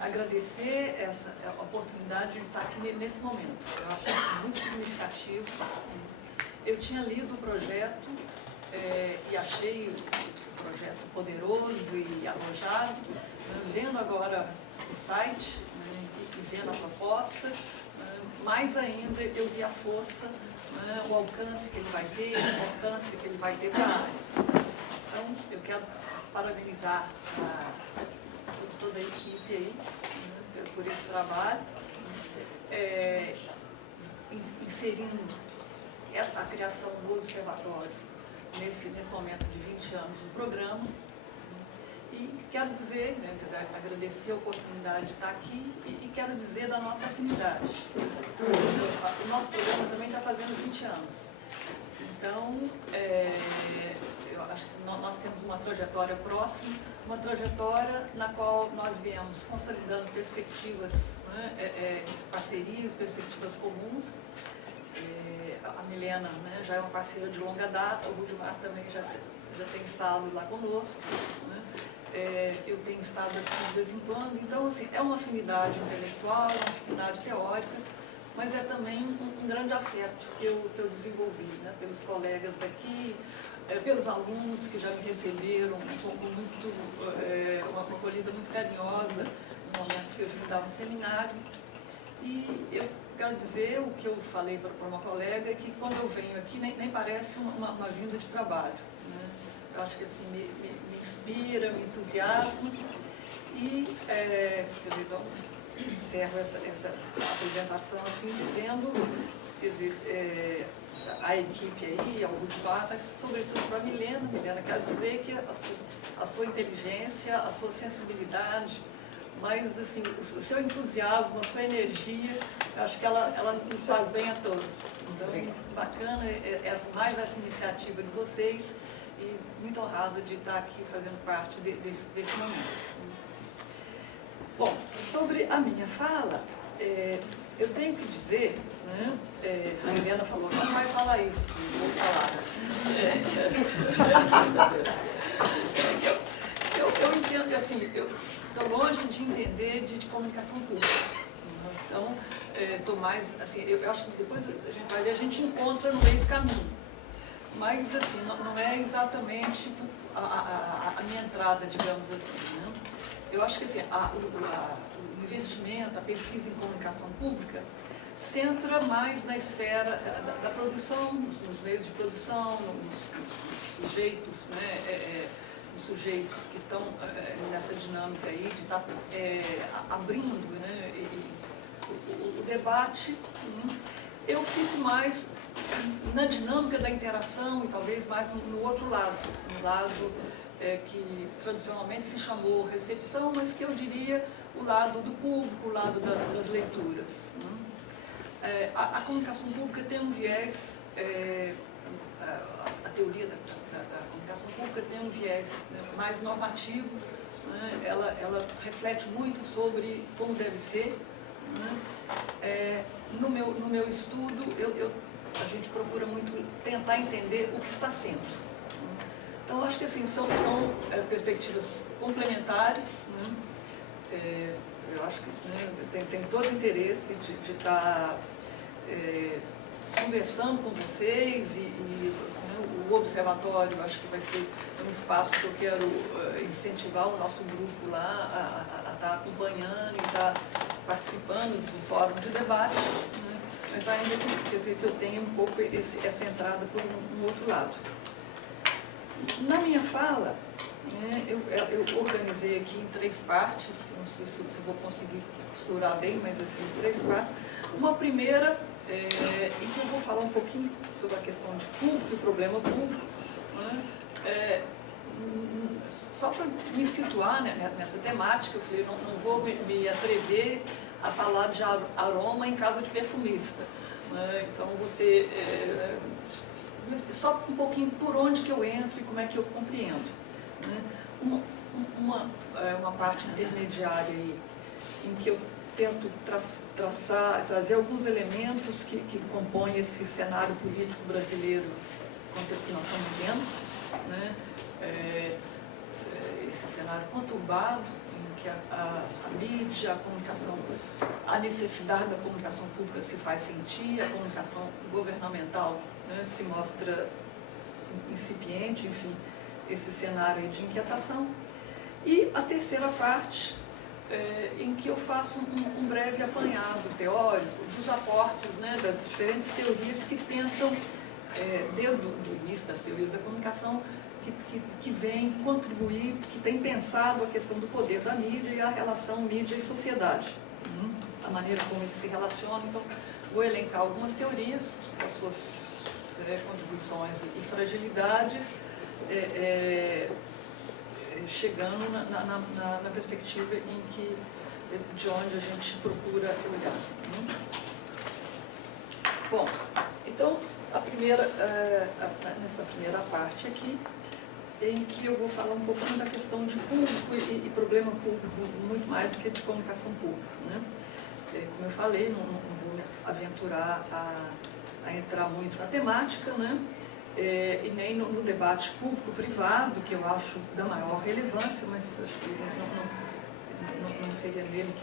agradecer essa oportunidade de estar aqui nesse momento. Eu acho isso muito significativo. Eu tinha lido o projeto e achei o projeto poderoso e arrojado. Vendo agora o site, né, e vendo a proposta, mais ainda eu vi a força, né, o alcance que ele vai ter, a importância que ele vai ter para a área. Então, eu quero parabenizar toda a equipe aí, né, por esse trabalho, inserindo a criação do observatório nesse momento de 20 anos no programa. E quero dizer, né, agradecer a oportunidade de estar aqui e quero dizer da nossa afinidade. O nosso programa também está fazendo 20 anos. Então, eu acho que nós temos uma trajetória próxima, uma trajetória na qual nós viemos consolidando perspectivas, né, parcerias, perspectivas comuns. A Milena, né, já é uma parceira de longa data, o Rudimar também já tem estado lá conosco, né? Eu tenho estado aqui de vez em quando. Então, assim, é uma afinidade intelectual, uma afinidade teórica, mas é também um grande afeto que eu desenvolvi, né, pelos colegas daqui, pelos alunos que já me receberam uma acolhida muito carinhosa no momento que eu vim dar um seminário. E eu quero dizer o que eu falei para uma colega, que quando eu venho aqui nem parece uma vinda de trabalho, né? Eu acho que assim, me inspira, me entusiasma e, então, encerro essa apresentação assim, dizendo, a equipe aí, ao Rudimar, mas sobretudo para a Milena. Milena, quero dizer que a sua inteligência, a sua sensibilidade, mas assim, o seu entusiasmo, a sua energia, eu acho que ela nos faz bem a todos. Então, bacana mais essa iniciativa de vocês e muito honrada de estar aqui fazendo parte desse momento. Bom, sobre a minha fala, eu tenho que dizer, né, a Helena falou, não vai falar isso, vou falar. Eu entendo, assim, eu estou longe de entender de comunicação pública. Então, estou mais, assim, eu acho que depois a gente vai ver, a gente encontra no meio do caminho. Mas, assim, não é exatamente a minha entrada, digamos assim, né? Eu acho que, assim, o investimento, a pesquisa em comunicação pública, centra mais na esfera da produção, nos meios de produção, nos sujeitos, né, os sujeitos que estão nessa dinâmica aí de estar abrindo, né, o debate. Eu fico mais na dinâmica da interação e talvez mais no outro lado, no lado que tradicionalmente se chamou recepção, mas que eu diria o lado do público, o lado das leituras. A comunicação pública tem um viés, a teoria da comunicação pública tem um viés, né, mais normativo, né? Ela reflete muito sobre como deve ser, né? No meu estudo, a gente procura muito tentar entender o que está sendo. Então, acho que assim, são perspectivas complementares, né? Eu acho que, né, tem todo o interesse de estar conversando com vocês e né, o observatório, acho que vai ser um espaço que eu quero incentivar o nosso grupo lá a estar acompanhando e estar participando do fórum de debate, né? Mas ainda que eu tenha um pouco essa entrada por um outro lado. Na minha fala, né, eu organizei aqui em 3 partes, não sei se eu vou conseguir costurar bem, mas assim, 3 partes. Uma primeira, em que eu vou falar um pouquinho sobre a questão de público e problema público, né? Só para me situar, né, nessa temática, eu falei, não vou me atrever a falar de aroma em casa de perfumista, né? Então, você... só um pouquinho por onde que eu entro e como é que eu compreendo, né? Uma parte intermediária aí, em que eu tento trazer alguns elementos que compõem esse cenário político brasileiro que nós estamos vivendo, né? Esse cenário conturbado, em que a mídia, a comunicação, a necessidade da comunicação pública se faz sentir, a comunicação governamental, né, se mostra incipiente, enfim, esse cenário aí de inquietação. E a terceira parte, em que eu faço um breve apanhado teórico dos aportes, né, das diferentes teorias que tentam, desde o início das teorias da comunicação, que vem contribuir, que tem pensado a questão do poder da mídia e a relação mídia e sociedade, a maneira como eles se relacionam. Então, vou elencar algumas teorias, as suas contribuições e fragilidades, chegando na perspectiva de onde a gente procura olhar. Bom, então, nessa primeira parte aqui, em que eu vou falar um pouquinho da questão de público e problema público, muito mais do que de comunicação pública, né? Como eu falei, não vou me aventurar a entrar muito na temática, né? E nem no debate público-privado, que eu acho da maior relevância, mas acho que não seria nele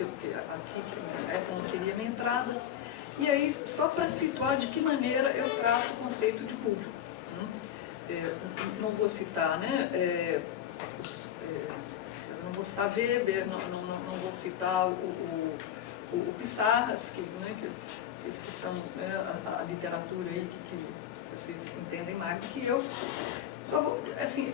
essa não seria a minha entrada. E aí, só para situar de que maneira eu trato o conceito de público. Não vou citar, né, não vou citar Weber, não vou citar o Pissarras, que são, né, a literatura aí que vocês entendem mais do que eu. Só vou, assim,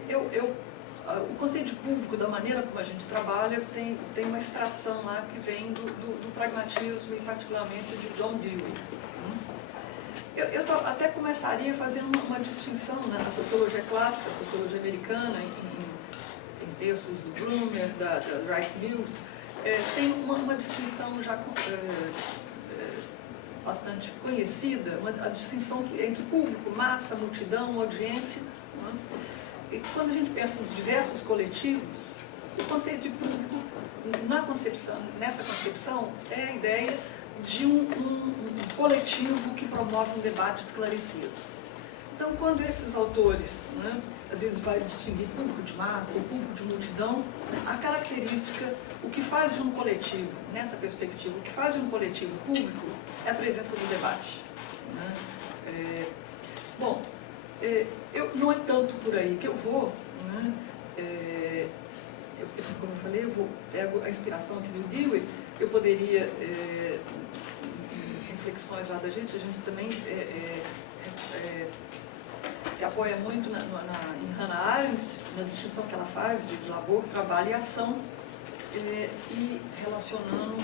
o conceito de público, da maneira como a gente trabalha, tem uma extração lá que vem do pragmatismo e particularmente de John Dewey. Eu até começaria fazendo uma distinção, né, na sociologia clássica, a sociologia americana, em textos do Blumer, da Wright Mills, tem uma distinção já bastante conhecida, a distinção entre público, massa, multidão, audiência. Né? E quando a gente pensa nos diversos coletivos, o conceito de público, nessa concepção, é a ideia de um coletivo que promove um debate esclarecido. Então, quando esses autores, né, às vezes vai distinguir público de massa ou público de multidão, né, a característica, o que faz de um coletivo, nessa perspectiva, o que faz de um coletivo público é a presença do debate. Né? Não é tanto por aí que eu vou, né? Como eu falei, eu pego a inspiração aqui do Dewey. Eu poderia, em reflexões lá da gente, a gente também se apoia muito em Hannah Arendt, na distinção que ela faz de labor, trabalho e ação, e relacionando,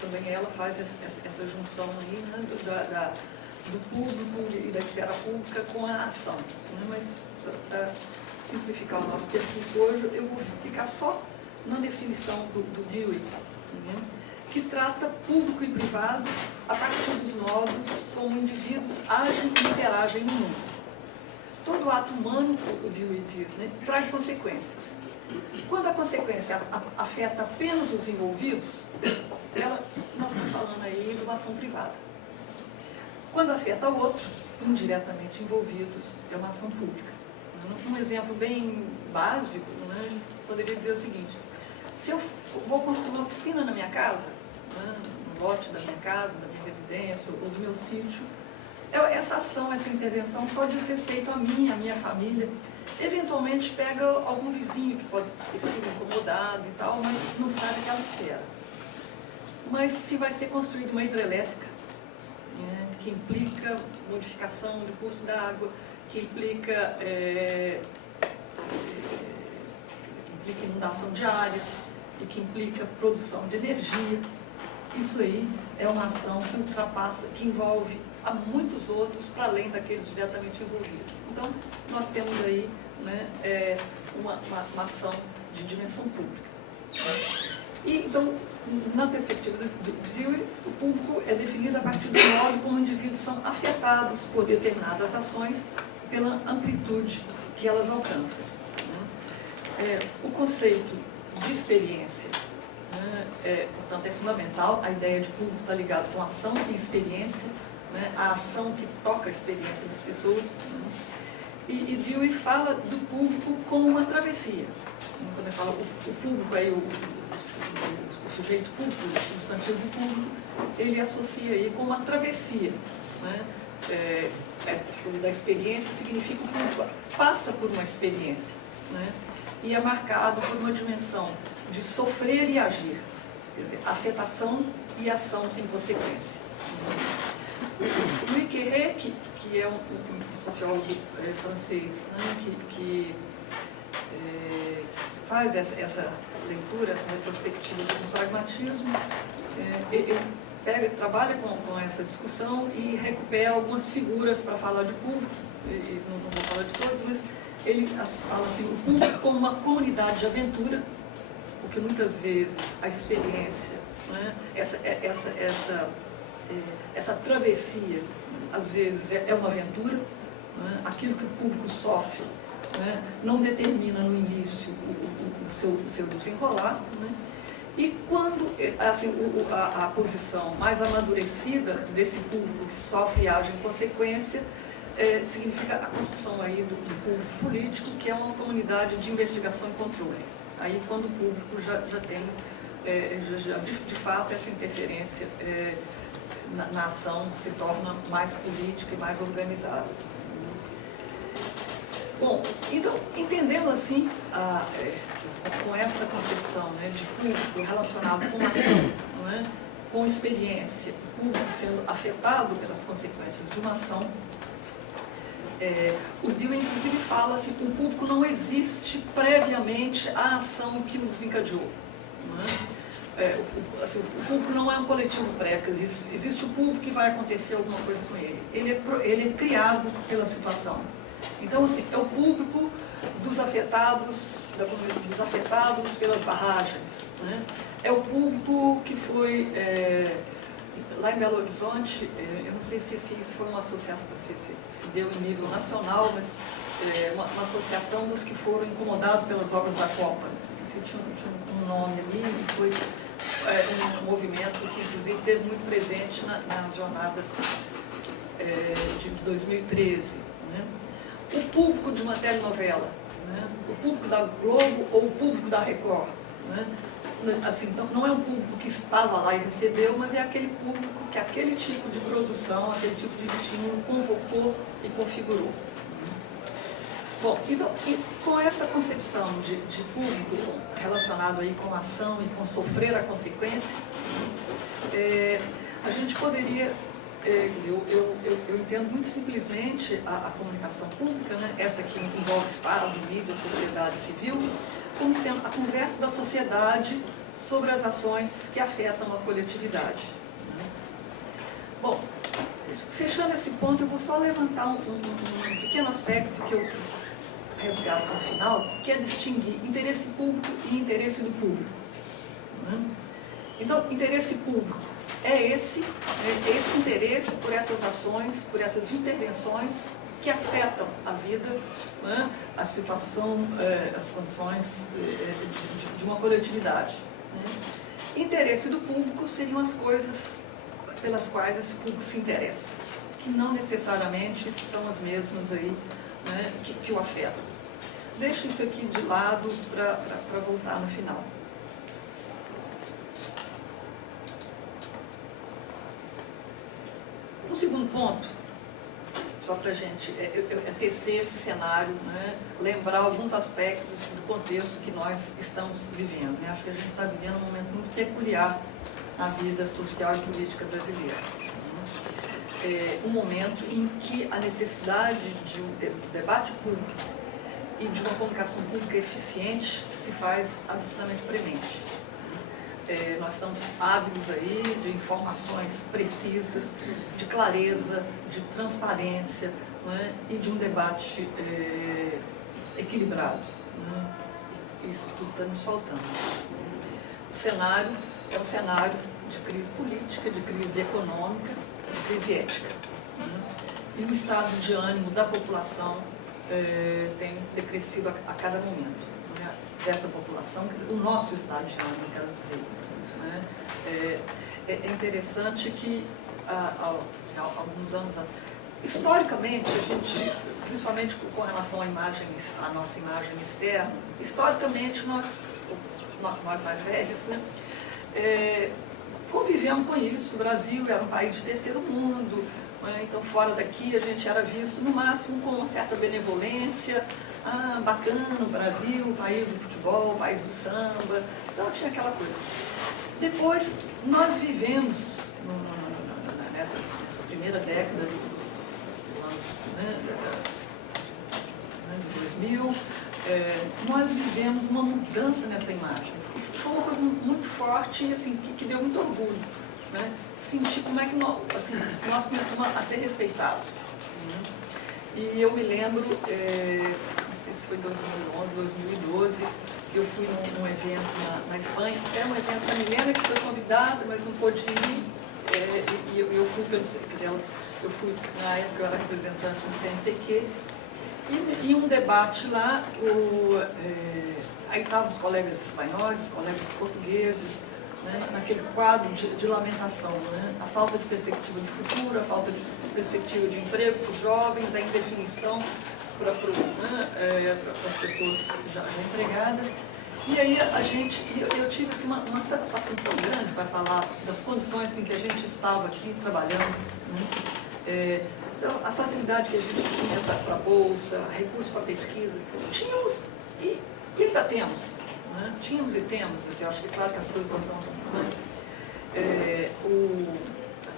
também ela faz essa junção aí, né, do público e da esfera pública com a ação. Né? Mas, para simplificar o nosso percurso hoje, eu vou ficar só na definição do Dewey, né? Que trata público e privado a partir dos modos como indivíduos agem e interagem no mundo. Todo ato humano, o Dewey diz, né, traz consequências. Quando a consequência afeta apenas os envolvidos, nós estamos falando aí de uma ação privada. Quando afeta outros, indiretamente envolvidos, é uma ação pública. Um exemplo bem básico, né, a gente poderia dizer o seguinte: se eu vou construir uma piscina na minha casa, né, no lote da minha casa, da minha residência ou do meu sítio, essa ação, essa intervenção só diz respeito a mim, a minha família. Eventualmente pega algum vizinho que pode ter sido incomodado e tal, mas não sabe aquela esfera. Mas se vai ser construída uma hidrelétrica, né, que implica modificação do curso da água, que implica inundação de áreas e que implica produção de energia, isso aí é uma ação que ultrapassa, que envolve a muitos outros para além daqueles diretamente envolvidos. Então, nós temos aí, né, uma ação de dimensão pública. E, então, na perspectiva do Dewey, o público é definido a partir do modo como indivíduos são afetados por determinadas ações pela amplitude que elas alcançam. O conceito de experiência, né, portanto, é fundamental. A ideia de público está ligada com ação e experiência, né, a ação que toca a experiência das pessoas. Né, e Dewey fala do público como uma travessia. Quando ele fala o público, aí, sujeito público, o substantivo público, ele associa aí com uma travessia, né? Essa coisa da experiência significa que o público passa por uma experiência, né? E é marcado por uma dimensão de sofrer e agir, quer dizer, afetação e ação em consequência. Louis Quéré, que é um sociólogo francês, né, que faz essa leitura, essa retrospectiva do pragmatismo, ele trabalha com essa discussão e recupera algumas figuras para falar de público, não vou falar de todas, mas ele fala assim, o público como uma comunidade de aventura, porque muitas vezes a experiência, né, essa travessia, às vezes é uma aventura, né, aquilo que o público sofre, né, não determina no início o seu desenrolar, né, e quando assim, a posição mais amadurecida desse público que sofre e age em consequência, significa a construção aí do público político, que é uma comunidade de investigação e controle. Aí quando o público já tem, de fato, essa interferência na ação se torna mais política e mais organizada. Bom, então, entendendo assim, com essa concepção, né, de público relacionado com ação, não é? Com experiência, o público sendo afetado pelas consequências de uma ação, o Dewey, inclusive, fala assim, o público não existe previamente à ação que o desencadeou. Não é? Assim, o público não é um coletivo prévio, existe o público que vai acontecer alguma coisa com ele. Ele é criado pela situação. Então, assim, é o público dos afetados pelas barragens, né? É o público que foi, lá em Belo Horizonte, eu não sei se isso foi uma associação, se deu em nível nacional, mas uma associação dos que foram incomodados pelas obras da Copa. Esqueci, tinha um nome ali, e foi um movimento que, inclusive, esteve muito presente nas jornadas de 2013. Né? O público de uma telenovela, né? O público da Globo ou o público da Record, né? Assim, não é um público que estava lá e recebeu, mas é aquele público que aquele tipo de produção, aquele tipo de estímulo convocou e configurou. Bom, então, com essa concepção de público relacionado aí com a ação e com sofrer a consequência, a gente poderia... Eu entendo muito simplesmente a comunicação pública, né, essa que envolve Estado, mídia, sociedade civil, como sendo a conversa da sociedade sobre as ações que afetam a coletividade. Bom, fechando esse ponto, eu vou só levantar um pequeno aspecto que eu resgato no final, que é distinguir interesse público e interesse do público. Então, interesse público é esse interesse por essas ações, por essas intervenções que afetam a vida, né, a situação, as condições de uma coletividade. Né. Interesse do público seriam as coisas pelas quais esse público se interessa, que não necessariamente são as mesmas aí, né, que o afetam. Deixo isso aqui de lado para voltar no final. No segundo ponto, só para a gente tecer esse cenário, né, lembrar alguns aspectos do contexto que nós estamos vivendo. Né? Acho que a gente está vivendo um momento muito peculiar na vida social e política brasileira. Um momento em que a necessidade do debate público e de uma comunicação pública eficiente se faz absolutamente premente. Nós estamos ávidos aí de informações precisas, de clareza, de transparência, né, e de um debate equilibrado. Né, isso tudo está nos faltando. O cenário é um cenário de crise política, de crise econômica, de crise ética. Né, e o estado de ânimo da população tem decrescido a cada momento. Né, dessa população, quer dizer, o nosso estado de ânimo, quero dizer. Né? É interessante que há alguns anos, historicamente, a gente, principalmente com relação à nossa imagem externa, historicamente nós mais velhos, né, convivemos com isso. O Brasil era um país de terceiro mundo, né? Então fora daqui a gente era visto no máximo com uma certa benevolência. Ah, bacana, o Brasil, país do futebol, país do samba. Então tinha aquela coisa. Depois nós vivemos nessa primeira década do ano, né, de 2000, nós vivemos uma mudança nessa imagem. Isso foi uma coisa muito forte e assim, que deu muito orgulho, né? Sentir como é que nós, assim, nós começamos a ser respeitados. Né? E eu me lembro, não sei se foi em 2011, 2012, eu fui num evento na Espanha, era um evento da Milena que foi convidada, mas não pôde ir, e eu fui pelo dela. Eu fui, na época eu era representante do CNPq, e um debate lá, aí estavam os colegas espanhóis, os colegas portugueses, né, naquele quadro de lamentação, né, a falta de perspectiva de futuro, a falta de perspectiva de emprego para os jovens, a indefinição para as pessoas já empregadas. E aí eu tive assim, uma satisfação tão grande para falar das condições em que a gente estava aqui trabalhando, né? A facilidade que a gente tinha para a bolsa, recurso para pesquisa, tínhamos e ainda temos, né? Tínhamos e temos, assim, eu acho que claro que as coisas não estão tão mais. Como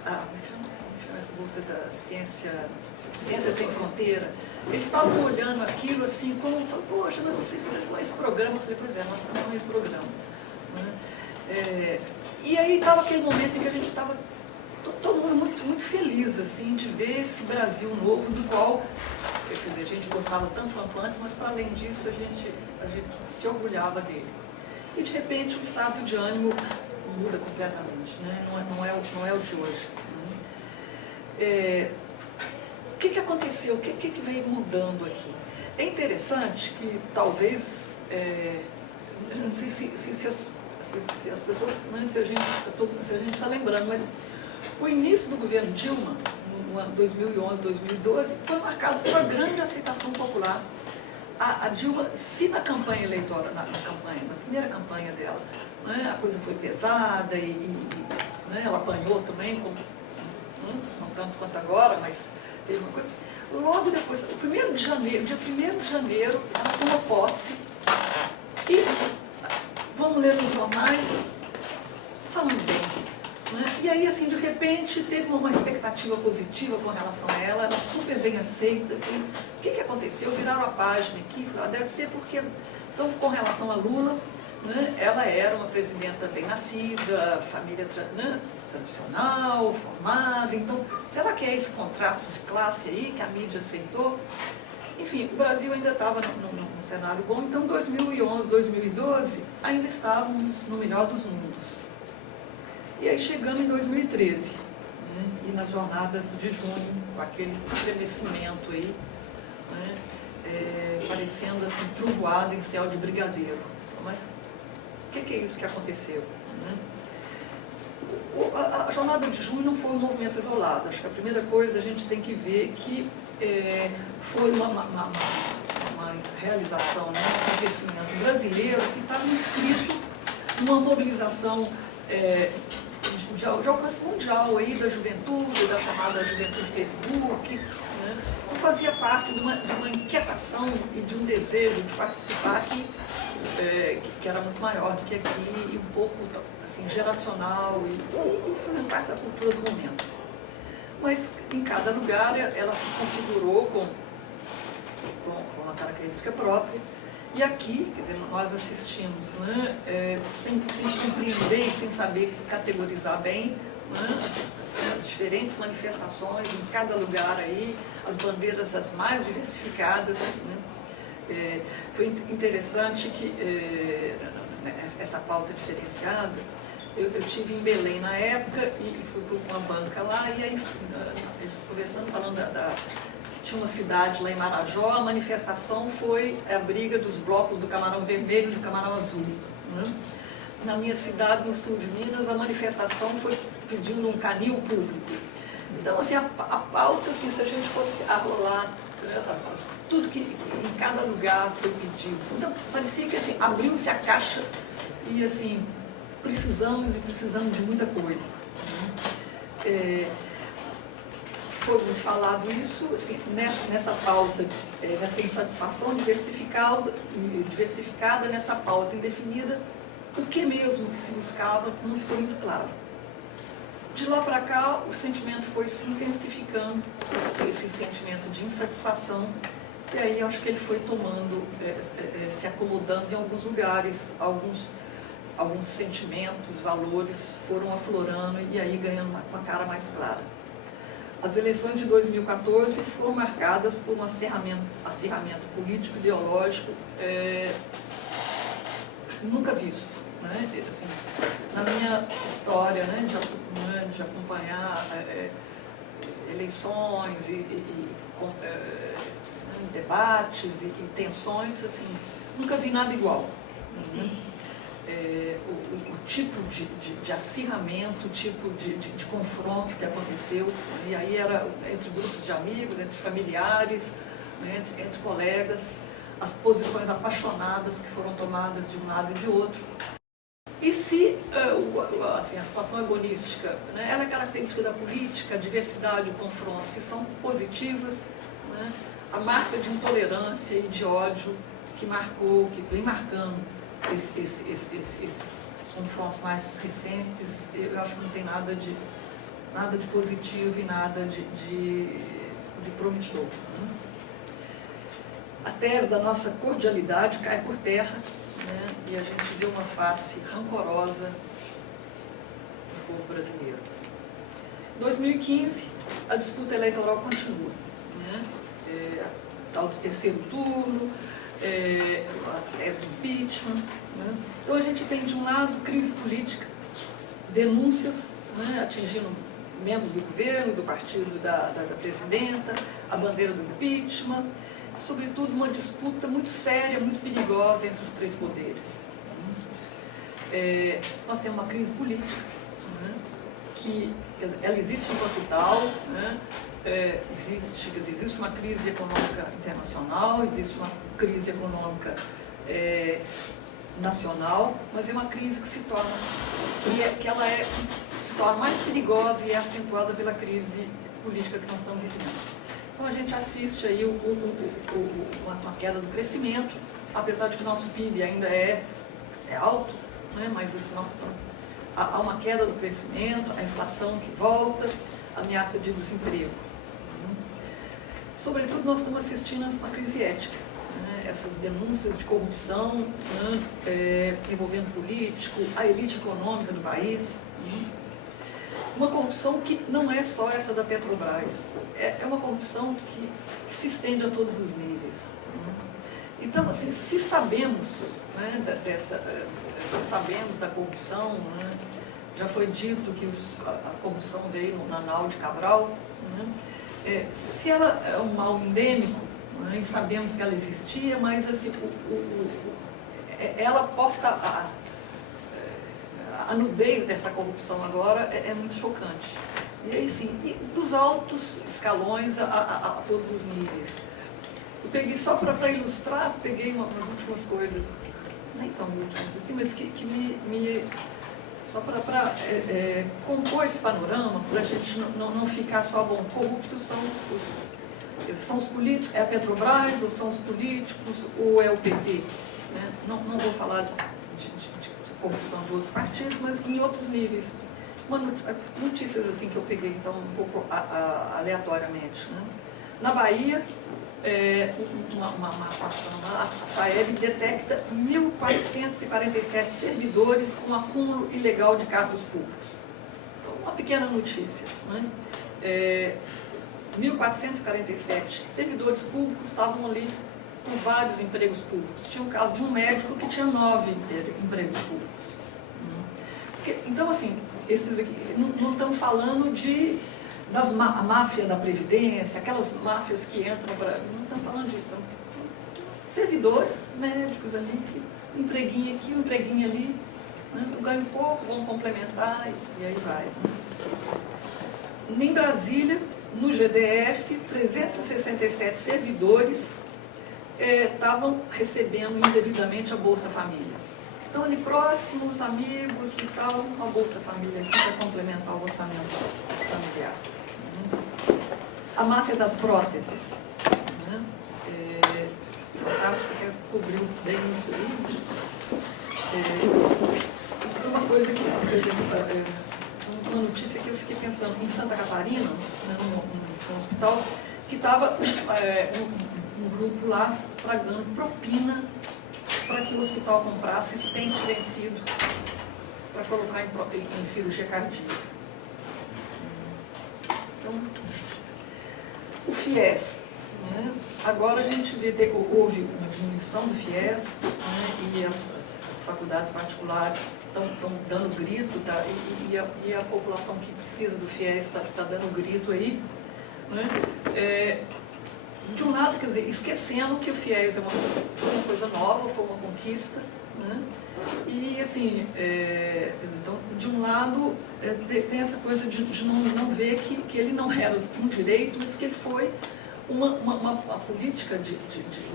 é que chama essa bolsa da Ciência Sem Fronteira? Eles estavam olhando aquilo assim, como, poxa, mas vocês estão com esse programa. Eu falei, pois é, nós estamos com esse programa. Né? E aí estava aquele momento em que a gente estava todo mundo muito feliz assim, de ver esse Brasil novo, do qual, quer dizer, a gente gostava tanto quanto antes, mas para além disso a gente se orgulhava dele. E de repente o estado de ânimo muda completamente, né? Não é o de hoje. Né? O que aconteceu? O que veio mudando aqui? É interessante que talvez, não sei se as pessoas, né, se a gente está lembrando, mas o início do governo Dilma, no ano 2011, 2012, foi marcado por uma grande aceitação popular. A Dilma, se na campanha eleitoral, na primeira campanha dela, né, a coisa foi pesada né, ela apanhou também, não tanto quanto agora, mas teve uma coisa. Logo depois, dia 1º de janeiro, ela tomou posse e vamos ler nos jornais falando bem. Né? E aí, assim, de repente, teve uma expectativa positiva com relação a ela, ela super bem aceita. Falei, o que aconteceu? Viraram a página aqui, falei, deve ser porque... Então, com relação a Lula, né, ela era uma presidenta bem nascida, família tradicional, formada. Então, será que é esse contraste de classe aí que a mídia aceitou? Enfim, o Brasil ainda estava num cenário bom, então 2011, 2012, ainda estávamos no melhor dos mundos. E aí chegamos em 2013, né, e nas jornadas de junho, com aquele estremecimento aí, né, parecendo assim, trovoada em céu de brigadeiro. Mas o que é isso que aconteceu? Né? A jornada de junho não foi um movimento isolado. Acho que a primeira coisa a gente tem que ver que foi uma realização, né, um acontecimento brasileiro que estava inscrito numa mobilização de alcance mundial aí, da juventude, da chamada juventude Facebook, né, que fazia parte de uma inquietação e de um desejo de participar que era muito maior do que aqui e um pouco assim, geracional e fazendo parte da cultura do momento. Mas em cada lugar ela se configurou com uma característica própria. E aqui, quer dizer, nós assistimos, né, sem compreender e sem saber categorizar bem, né, as diferentes manifestações em cada lugar aí, as bandeiras as mais diversificadas. Né. Foi interessante que essa pauta diferenciada, eu estive em Belém na época e fui para uma banca lá, e aí eles conversando, falando tinha uma cidade lá em Marajó, a manifestação foi a briga dos blocos do Camarão Vermelho e do Camarão Azul. Né? Na minha cidade, no sul de Minas, a manifestação foi pedindo um canil público. Então, assim, a pauta, assim, se a gente fosse arrolar, né, tudo que em cada lugar foi pedido. Então, parecia que assim, abriu-se a caixa e assim, precisamos de muita coisa. Foi muito falado isso, assim, nessa pauta, nessa insatisfação diversificada, nessa pauta indefinida, o que mesmo que se buscava não ficou muito claro. De lá para cá, o sentimento foi se intensificando, esse sentimento de insatisfação, e aí acho que ele foi tomando, se acomodando em alguns lugares, alguns sentimentos, valores foram aflorando e aí ganhando uma cara mais clara. As eleições de 2014 foram marcadas por um acirramento político, ideológico, nunca visto, né? Assim, na minha história, né, de acompanhar eleições debates e tensões, assim, nunca vi nada igual. Né? O tipo de acirramento, o tipo de confronto que aconteceu, e aí era entre grupos de amigos, entre familiares, né, entre colegas, as posições apaixonadas que foram tomadas de um lado e de outro. E se assim, a situação agonística, né, ela é característica da política, a diversidade, o confronto, se são positivas, né, a marca de intolerância e de ódio que vem marcando esses confrontos mais recentes, eu acho que não tem nada de positivo e nada de promissor. Né? A tese da nossa cordialidade cai por terra, né? E a gente vê uma face rancorosa do povo brasileiro. Em 2015, a disputa eleitoral continua. Né? Tal do terceiro turno, a tese do impeachment. Né? Então a gente tem, de um lado, crise política, denúncias, né, atingindo membros do governo, do partido da presidenta, a bandeira do impeachment, sobretudo uma disputa muito séria, muito perigosa entre os três poderes. Nós temos uma crise política, né, que ela existe enquanto tal, né, existe uma crise econômica internacional, existe uma crise econômica nacional, mas é uma crise que se torna mais perigosa e é acentuada pela crise política que nós estamos vivendo. Então a gente assiste aí uma queda do crescimento, apesar de que o nosso PIB ainda é alto, né, mas assim, há uma queda do crescimento, a inflação que volta, a ameaça de desemprego. Sobretudo nós estamos assistindo a uma crise ética. Essas denúncias de corrupção, né, envolvendo político, a elite econômica do país. Uma corrupção que não é só essa da Petrobras, é uma corrupção que se estende a todos os níveis. Então, assim, se sabemos, né, sabemos da corrupção, né, já foi dito que a corrupção veio na nau de Cabral, né, se ela é um mal endêmico, e sabemos que ela existia, mas assim, ela posta a nudez dessa corrupção agora é muito chocante. E aí sim, dos altos escalões a todos os níveis. Eu peguei só para ilustrar, peguei umas últimas coisas, nem tão últimas assim, mas que me só para compor esse panorama, para a gente não ficar só, bom, corruptos são os políticos, é a Petrobras, ou são os políticos, ou é o PT. Né? Não vou falar de corrupção de outros partidos, mas em outros níveis. Notícias assim que eu peguei, então, um pouco aleatoriamente. Né? Na Bahia, a SAEB detecta 1.447 servidores com acúmulo ilegal de cargos públicos. Então, uma pequena notícia. Né? 1.447 servidores públicos estavam ali com vários empregos públicos. Tinha o caso de um médico que tinha 9 empregos públicos. Então, assim, esses aqui, não estamos falando a máfia da Previdência, aquelas máfias que entram para... Não estamos falando disso. Estamos servidores médicos ali, um empreguinho aqui, um empreguinho ali, né? Ganham pouco, vão complementar e aí vai. Em Brasília, no GDF, 367 servidores estavam recebendo indevidamente a Bolsa Família. Então, ali próximos, amigos e tal, uma Bolsa Família aqui para complementar o orçamento familiar. A máfia das próteses. Né? Fantástico, que cobriu bem isso aí. Uma coisa que, por exemplo, uma notícia que eu fiquei pensando, em Santa Catarina, né, num hospital, que estava um grupo lá pagando propina para que o hospital comprasse stent vencido para colocar em cirurgia cardíaca. Então, o FIES. Né? Agora a gente vê, houve uma diminuição do FIES, né? E as faculdades particulares estão dando grito, tá? E a população que precisa do FIES está dando grito aí. Né? De um lado, quer dizer, esquecendo que o FIES foi uma coisa nova, foi uma conquista, né? E assim, então, de um lado, tem essa coisa de não ver que ele não era um direito, mas que ele foi uma política de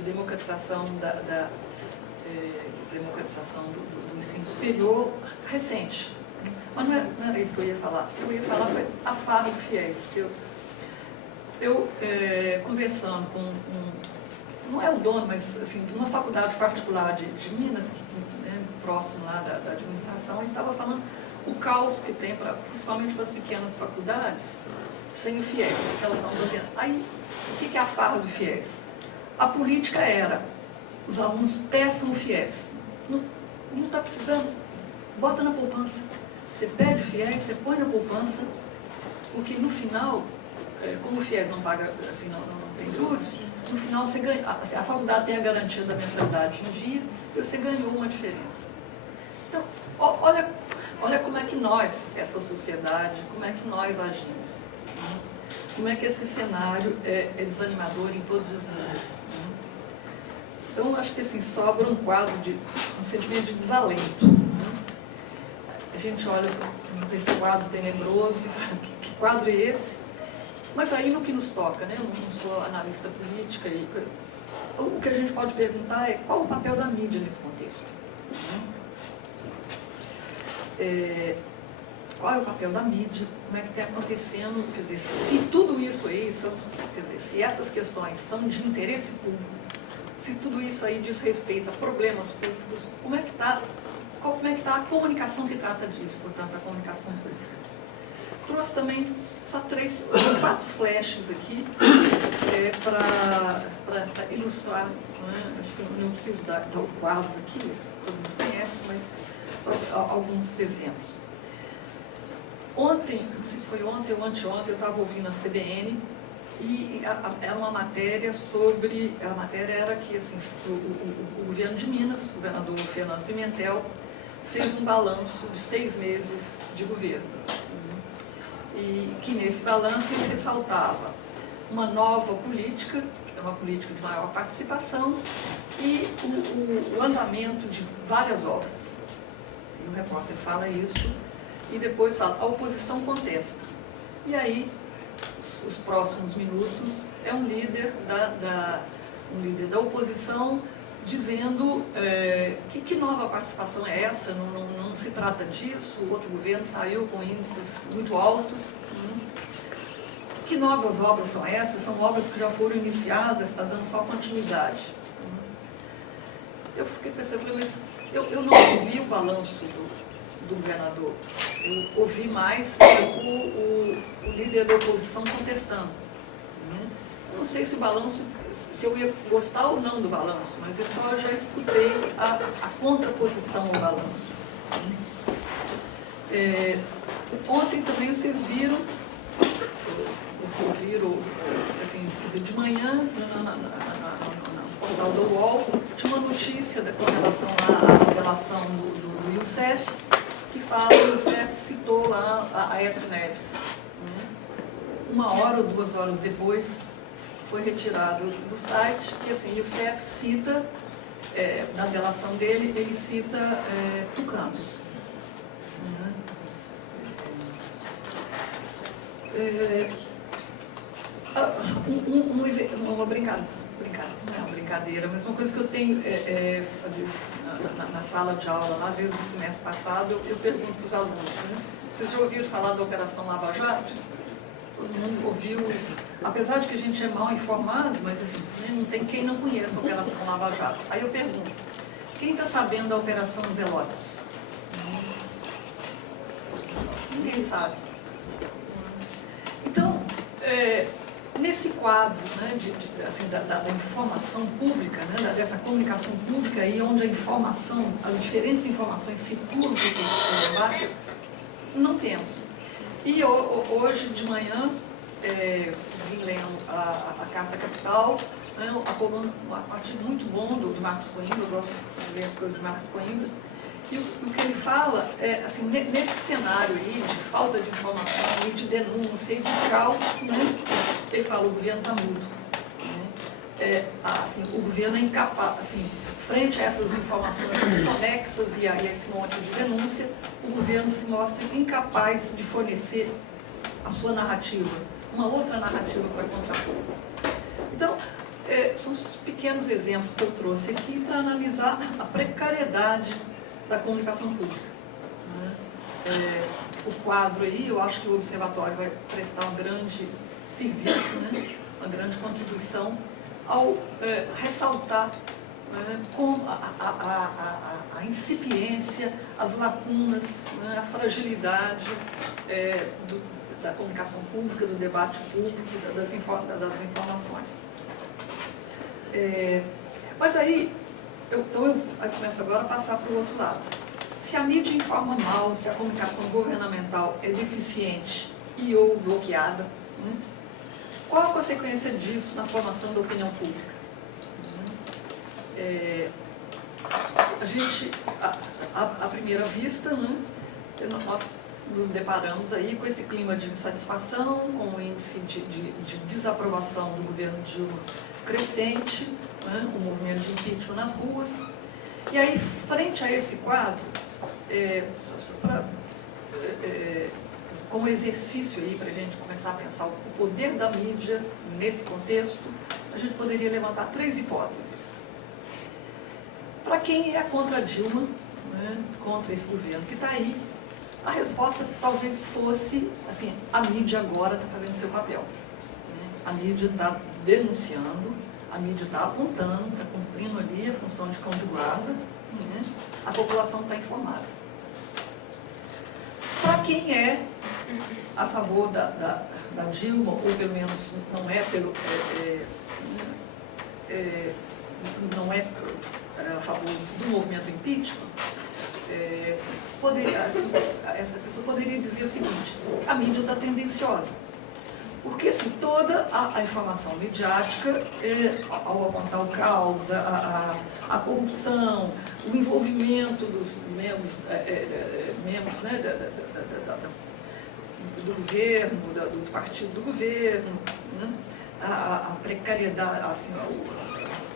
democratização democratização do ensino superior recente. Mas não era isso que eu ia falar. Eu ia falar foi a farra do FIES, que eu conversando com não é o dono, mas assim, de uma faculdade particular de Minas, que, né, próximo lá da administração, ele estava falando o caos que tem, principalmente para as pequenas faculdades, sem o FIES, porque elas estavam fazendo. Aí, o que é a farra do FIES? A política era, os alunos peçam o FIES. Não está precisando, bota na poupança. Você pede o FIES, você põe na poupança, porque no final, como o FIES não paga, assim, não tem juros, no final você ganha, a faculdade tem a garantia da mensalidade em dia, e você ganhou uma diferença. Então, olha como é que nós, essa sociedade, como é que nós agimos. Né? Como é que esse cenário é desanimador em todos os níveis. Né? Então, acho que assim, sobra um quadro um sentimento de desalento. Né? A gente olha para esse quadro tenebroso e fala, que quadro é esse? Mas aí no que nos toca, né? Eu não sou analista política, o que a gente pode perguntar é qual o papel da mídia nesse contexto? Qual é o papel da mídia? Como é que está acontecendo? Quer dizer, se tudo isso aí, quer dizer, se essas questões são de interesse público, se tudo isso aí diz respeito a problemas públicos, como é que está a comunicação que trata disso, portanto, a comunicação pública? Trouxe também só 4 flashes aqui para ilustrar, né? Acho que eu não preciso dar o quadro aqui, todo mundo conhece, mas só alguns exemplos. Ontem, não sei se foi ontem ou anteontem, eu estava ouvindo a CBN e era uma matéria sobre, a matéria era que assim, o governo de Minas, o governador Fernando Pimentel, fez um balanço de 6 meses de governo. E que nesse balanço ele ressaltava uma nova política, que é uma política de maior participação, e o andamento de várias obras. E o repórter fala isso, e depois fala, a oposição contesta. E aí, os próximos minutos, é um líder da oposição dizendo que nova participação é essa, não se trata disso, o outro governo saiu com índices muito altos. Que novas obras são essas? São obras que já foram iniciadas, está dando só continuidade. Eu fiquei pensando, mas eu não ouvi o balanço do governador, eu ouvi mais o líder da oposição contestando. Eu não sei se o balanço, se eu ia gostar ou não do balanço, mas eu só já escutei a contraposição ao balanço. Ontem também vocês viram, assim, quer dizer, de manhã, no portal do UOL, tinha uma notícia com relação à revelação do Youssef, que fala que o Youssef citou lá a Aécio Neves. 1 hora ou 2 horas depois, foi retirado do site, e assim, o Youssef cita, na delação dele, ele cita tucanos. Uma uma brincadeira, mas uma coisa que eu tenho, às vezes, na sala de aula, lá desde o semestre passado, eu pergunto para os alunos, né? Vocês já ouviram falar da Operação Lava Jato? Todo mundo ouviu, apesar de que a gente é mal informado, mas assim, né, não tem quem não conheça a Operação Lava Jato. Aí eu pergunto, quem está sabendo da Operação Zelotes? Ninguém sabe. Então, nesse quadro, né, assim, da informação pública, né, dessa comunicação pública, aí, onde a informação, as diferentes informações circulam no debate, não temos. E hoje de manhã, vim lendo a Carta Capital, né, um artigo muito bom do Marcos Coimbra, eu gosto de ler as coisas do Marcos Coimbra, e o que ele fala é, assim, nesse cenário aí de falta de informação, e de denúncia e de caos, né, ele fala, o governo está mudo. Né? Assim, o governo é incapaz, assim, frente a essas informações desconexas e a esse monte de denúncia, o governo se mostra incapaz de fornecer a sua narrativa, uma outra narrativa para contrapor. Então, são os pequenos exemplos que eu trouxe aqui para analisar a precariedade da comunicação pública. O quadro aí, eu acho que o Observatório vai prestar um grande serviço, né, uma grande contribuição ao ressaltar com a incipiência, as lacunas, né, a fragilidade da comunicação pública, do debate público, das informações. Mas aí, eu começo agora a passar para o outro lado. Se a mídia informa mal, se a comunicação governamental é deficiente e ou bloqueada, né, qual a consequência disso na formação da opinião pública? A gente, à primeira vista, né, nós nos deparamos aí com esse clima de insatisfação, com o índice de desaprovação do governo Dilma crescente, né, o movimento de impeachment nas ruas. E aí, frente a esse quadro, como exercício aí para a gente começar a pensar o poder da mídia nesse contexto, a gente poderia levantar 3 hipóteses. Para quem é contra Dilma, né, contra esse governo que está aí, a resposta talvez fosse, assim, a mídia agora está fazendo seu papel. Né? A mídia está denunciando, a mídia está apontando, está cumprindo ali a função de cão de guarda, né? A população está informada. Para quem é a favor da Dilma, ou pelo menos não é a favor do movimento impeachment, essa pessoa poderia dizer o seguinte: a mídia está tendenciosa. Porque assim, toda a informação midiática, ao apontar o caos, a corrupção, o envolvimento dos membros né, do governo, do partido do governo, né, a precariedade, assim,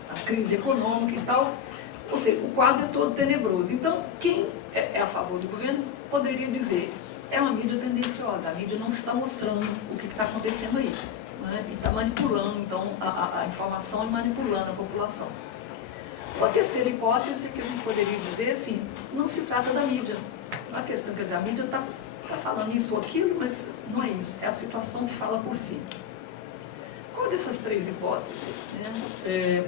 a crise econômica e tal, ou seja, o quadro é todo tenebroso. Então, quem é a favor do governo poderia dizer: é uma mídia tendenciosa, a mídia não está mostrando o que está acontecendo aí, né? E está manipulando, então, a informação e manipulando a população. A terceira hipótese que a gente poderia dizer, assim, não se trata da mídia. A questão, quer dizer, a mídia está falando isso ou aquilo, mas não é isso, é a situação que fala por si. Qual dessas 3 hipóteses? Né?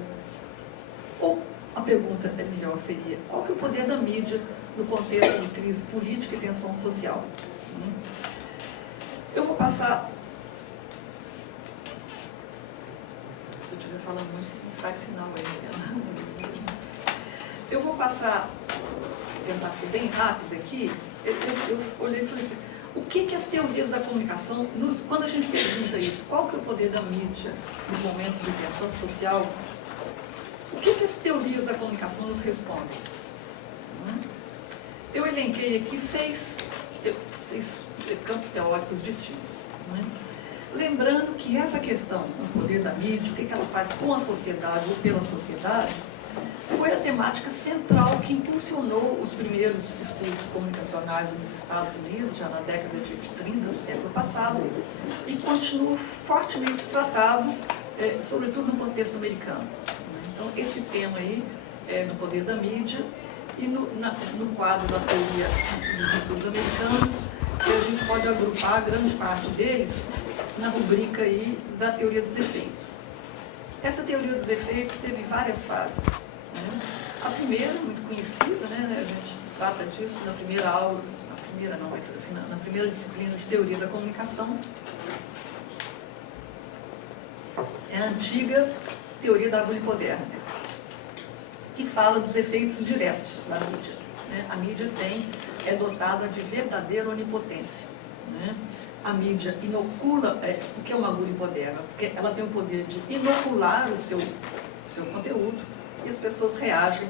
Ou a pergunta melhor seria: qual que é o poder da mídia no contexto de crise política e tensão social? Eu vou passar... Se eu estiver falando muito, você me faz sinal aí, né? Eu vou passar, tentar ser bem rápido aqui. Eu olhei e falei assim: o que as teorias da comunicação, quando a gente pergunta isso, qual que é o poder da mídia nos momentos de tensão social, o que as teorias da comunicação nos respondem? Eu elenquei aqui 6 campos teóricos distintos. Né? Lembrando que essa questão, o poder da mídia, o que ela faz com a sociedade ou pela sociedade, foi a temática central que impulsionou os primeiros estudos comunicacionais nos Estados Unidos, já na década de 30 do século passado, e continua fortemente tratado sobretudo no contexto americano. Então, esse tema aí do poder da mídia e no quadro da teoria dos estudos americanos, que a gente pode agrupar grande parte deles na rubrica aí da teoria dos efeitos. Essa teoria dos efeitos teve várias fases. A primeira, muito conhecida, a gente trata disso na primeira aula, na primeira disciplina de teoria da comunicação, é a antiga teoria da agulha hipodérmica, que fala dos efeitos diretos da mídia. A mídia é dotada de verdadeira onipotência. A mídia inocula, o que é uma agulha hipodérmica? Porque ela tem o poder de inocular o seu conteúdo e as pessoas reagem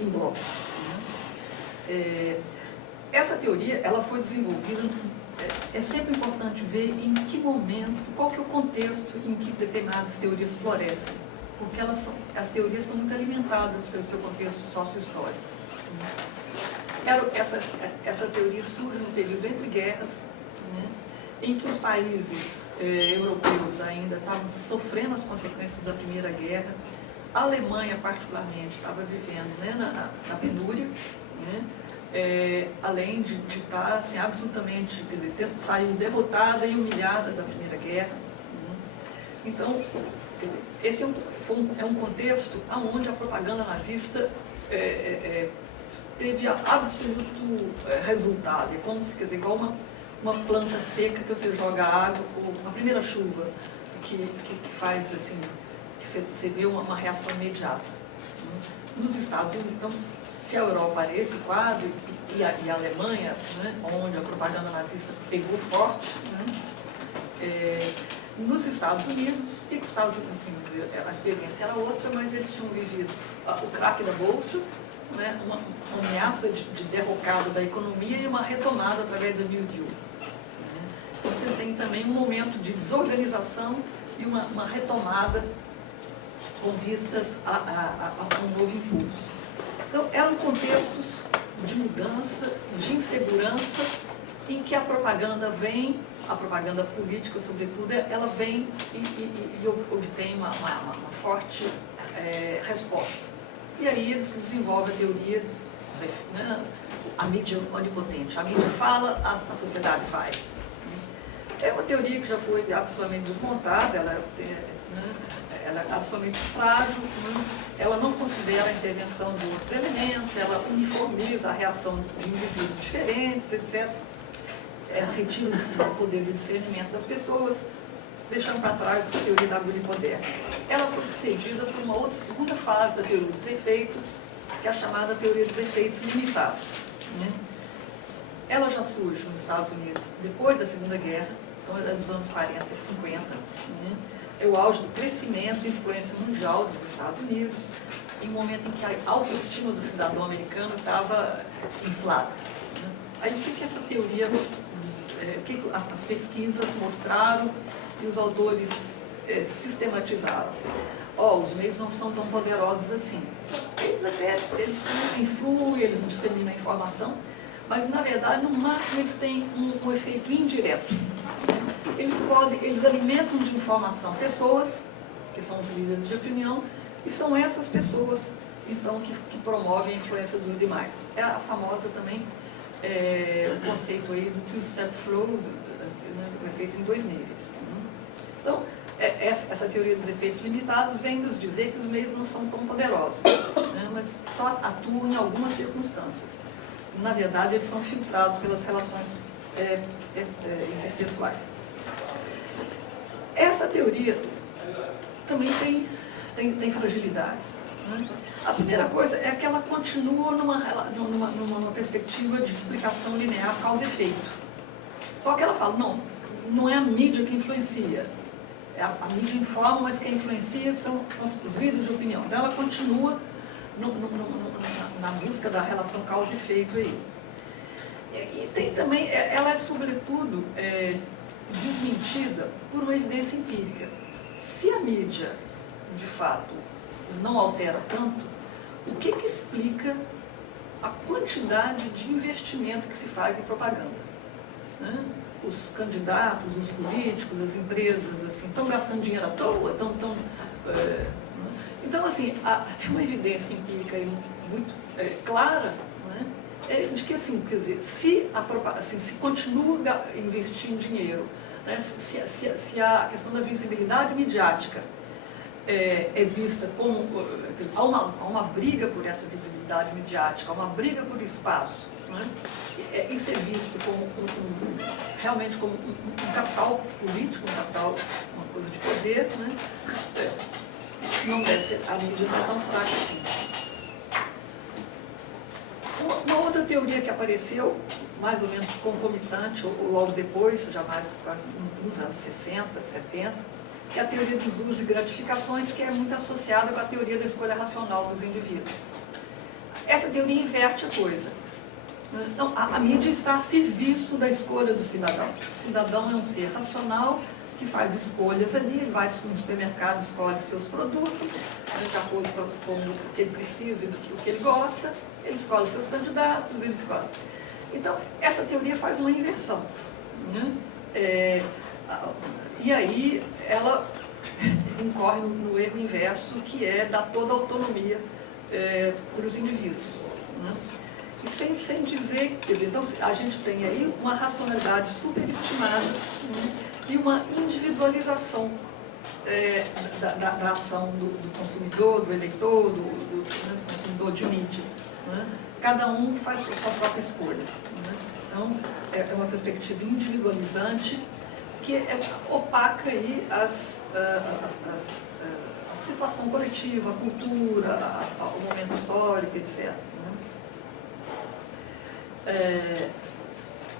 em bloco. Essa teoria ela foi desenvolvida, é sempre importante ver em que momento, qual que é o contexto em que determinadas teorias florescem, porque as teorias são muito alimentadas pelo seu contexto sócio-histórico. Essa teoria surge no período entre guerras, em que os países europeus ainda estavam sofrendo as consequências da Primeira Guerra. A Alemanha, particularmente, estava vivendo na penúria, além de estar assim, absolutamente, quer dizer, saiu derrotada e humilhada da Primeira Guerra. Então, quer dizer, esse é um contexto onde a propaganda nazista teve absoluto resultado. É como se, quer dizer, igual uma planta seca que você joga água, ou uma primeira chuva que faz assim, que você vê uma reação imediata. Nos Estados Unidos, então, se a Europa era esse quadro e a Alemanha, onde a propaganda nazista pegou forte, nos Estados Unidos, os Estados Unidos, assim, a experiência era outra, mas eles tinham vivido o craque da bolsa, uma ameaça de derrocada da economia e uma retomada através do New Deal. Você tem também um momento de desorganização e uma retomada com vistas a um novo impulso. Então, eram contextos de mudança, de insegurança, em que a propaganda vem, a propaganda política, sobretudo, ela vem e obtém uma forte resposta. E aí eles desenvolvem a teoria, a mídia onipotente. A mídia fala, a sociedade vai. É uma teoria que já foi absolutamente desmontada, ela é absolutamente frágil, ela não considera a intervenção de outros elementos, ela uniformiza a reação de indivíduos diferentes, etc. Ela retira o poder de discernimento das pessoas, deixando para trás a teoria da agulha hipodérmica. Ela foi sucedida por uma outra segunda fase da teoria dos efeitos, que é a chamada teoria dos efeitos limitados. Ela já surge nos Estados Unidos depois da Segunda Guerra, então é dos anos 40 e 50, é o auge do crescimento e influência mundial dos Estados Unidos, em um momento em que a autoestima do cidadão americano estava inflada. Aí o que essa teoria, o que as pesquisas mostraram e os autores sistematizaram? Os meios não são tão poderosos assim. Eles influem, eles disseminam a informação, mas na verdade, no máximo, eles têm um efeito indireto. Eles alimentam de informação pessoas, que são os líderes de opinião, e são essas pessoas, então, que promovem a influência dos demais. É a famosa também, o conceito aí do two-step flow, o efeito em dois níveis. Então, essa teoria dos efeitos limitados vem nos dizer que os meios não são tão poderosos, mas só atuam em algumas circunstâncias. Na verdade, eles são filtrados pelas relações interpessoais. Essa teoria também tem fragilidades. A primeira coisa é que ela continua numa perspectiva de explicação linear causa-efeito. Só que ela fala, não é a mídia que influencia. A mídia informa, mas quem influencia são os líderes de opinião. Então ela continua na busca da relação causa-efeito aí. E tem também, ela é sobretudo desmentida por uma evidência empírica. Se a mídia, de fato, não altera tanto, o que explica a quantidade de investimento que se faz em propaganda? os candidatos, os políticos, as empresas, assim, estão gastando dinheiro à toa, então, assim, tem uma evidência empírica aí muito clara, né, de que, assim, quer dizer, se continua investindo dinheiro, né, se a questão da visibilidade midiática é vista como... Há uma briga por essa visibilidade midiática, há uma briga por espaço, né, isso é visto realmente como um capital político, um capital, uma coisa de poder, né, não deve ser, a mídia não é tão fraca assim. Uma outra teoria que apareceu, mais ou menos concomitante, ou logo depois, já mais quase nos anos 60, 70, é a teoria dos usos e gratificações, que é muito associada com a teoria da escolha racional dos indivíduos. Essa teoria inverte a coisa. Então, a mídia está a serviço da escolha do cidadão. O cidadão é um ser racional que faz escolhas ali, ele vai no supermercado, escolhe seus produtos, de acordo com o que ele precisa e do que ele gosta, ele escolhe seus candidatos, ele escolhe. Então, essa teoria faz uma inversão, né? E aí ela incorre no erro inverso, que é dar toda a autonomia para os indivíduos, né? E sem dizer, quer dizer, então a gente tem aí uma racionalidade superestimada, né, e uma individualização da ação do consumidor, do eleitor, do consumidor de mídia, né? Cada um faz a sua própria escolha, né? Então, é uma perspectiva individualizante que opaca aí a situação coletiva, a cultura, o momento histórico, etc.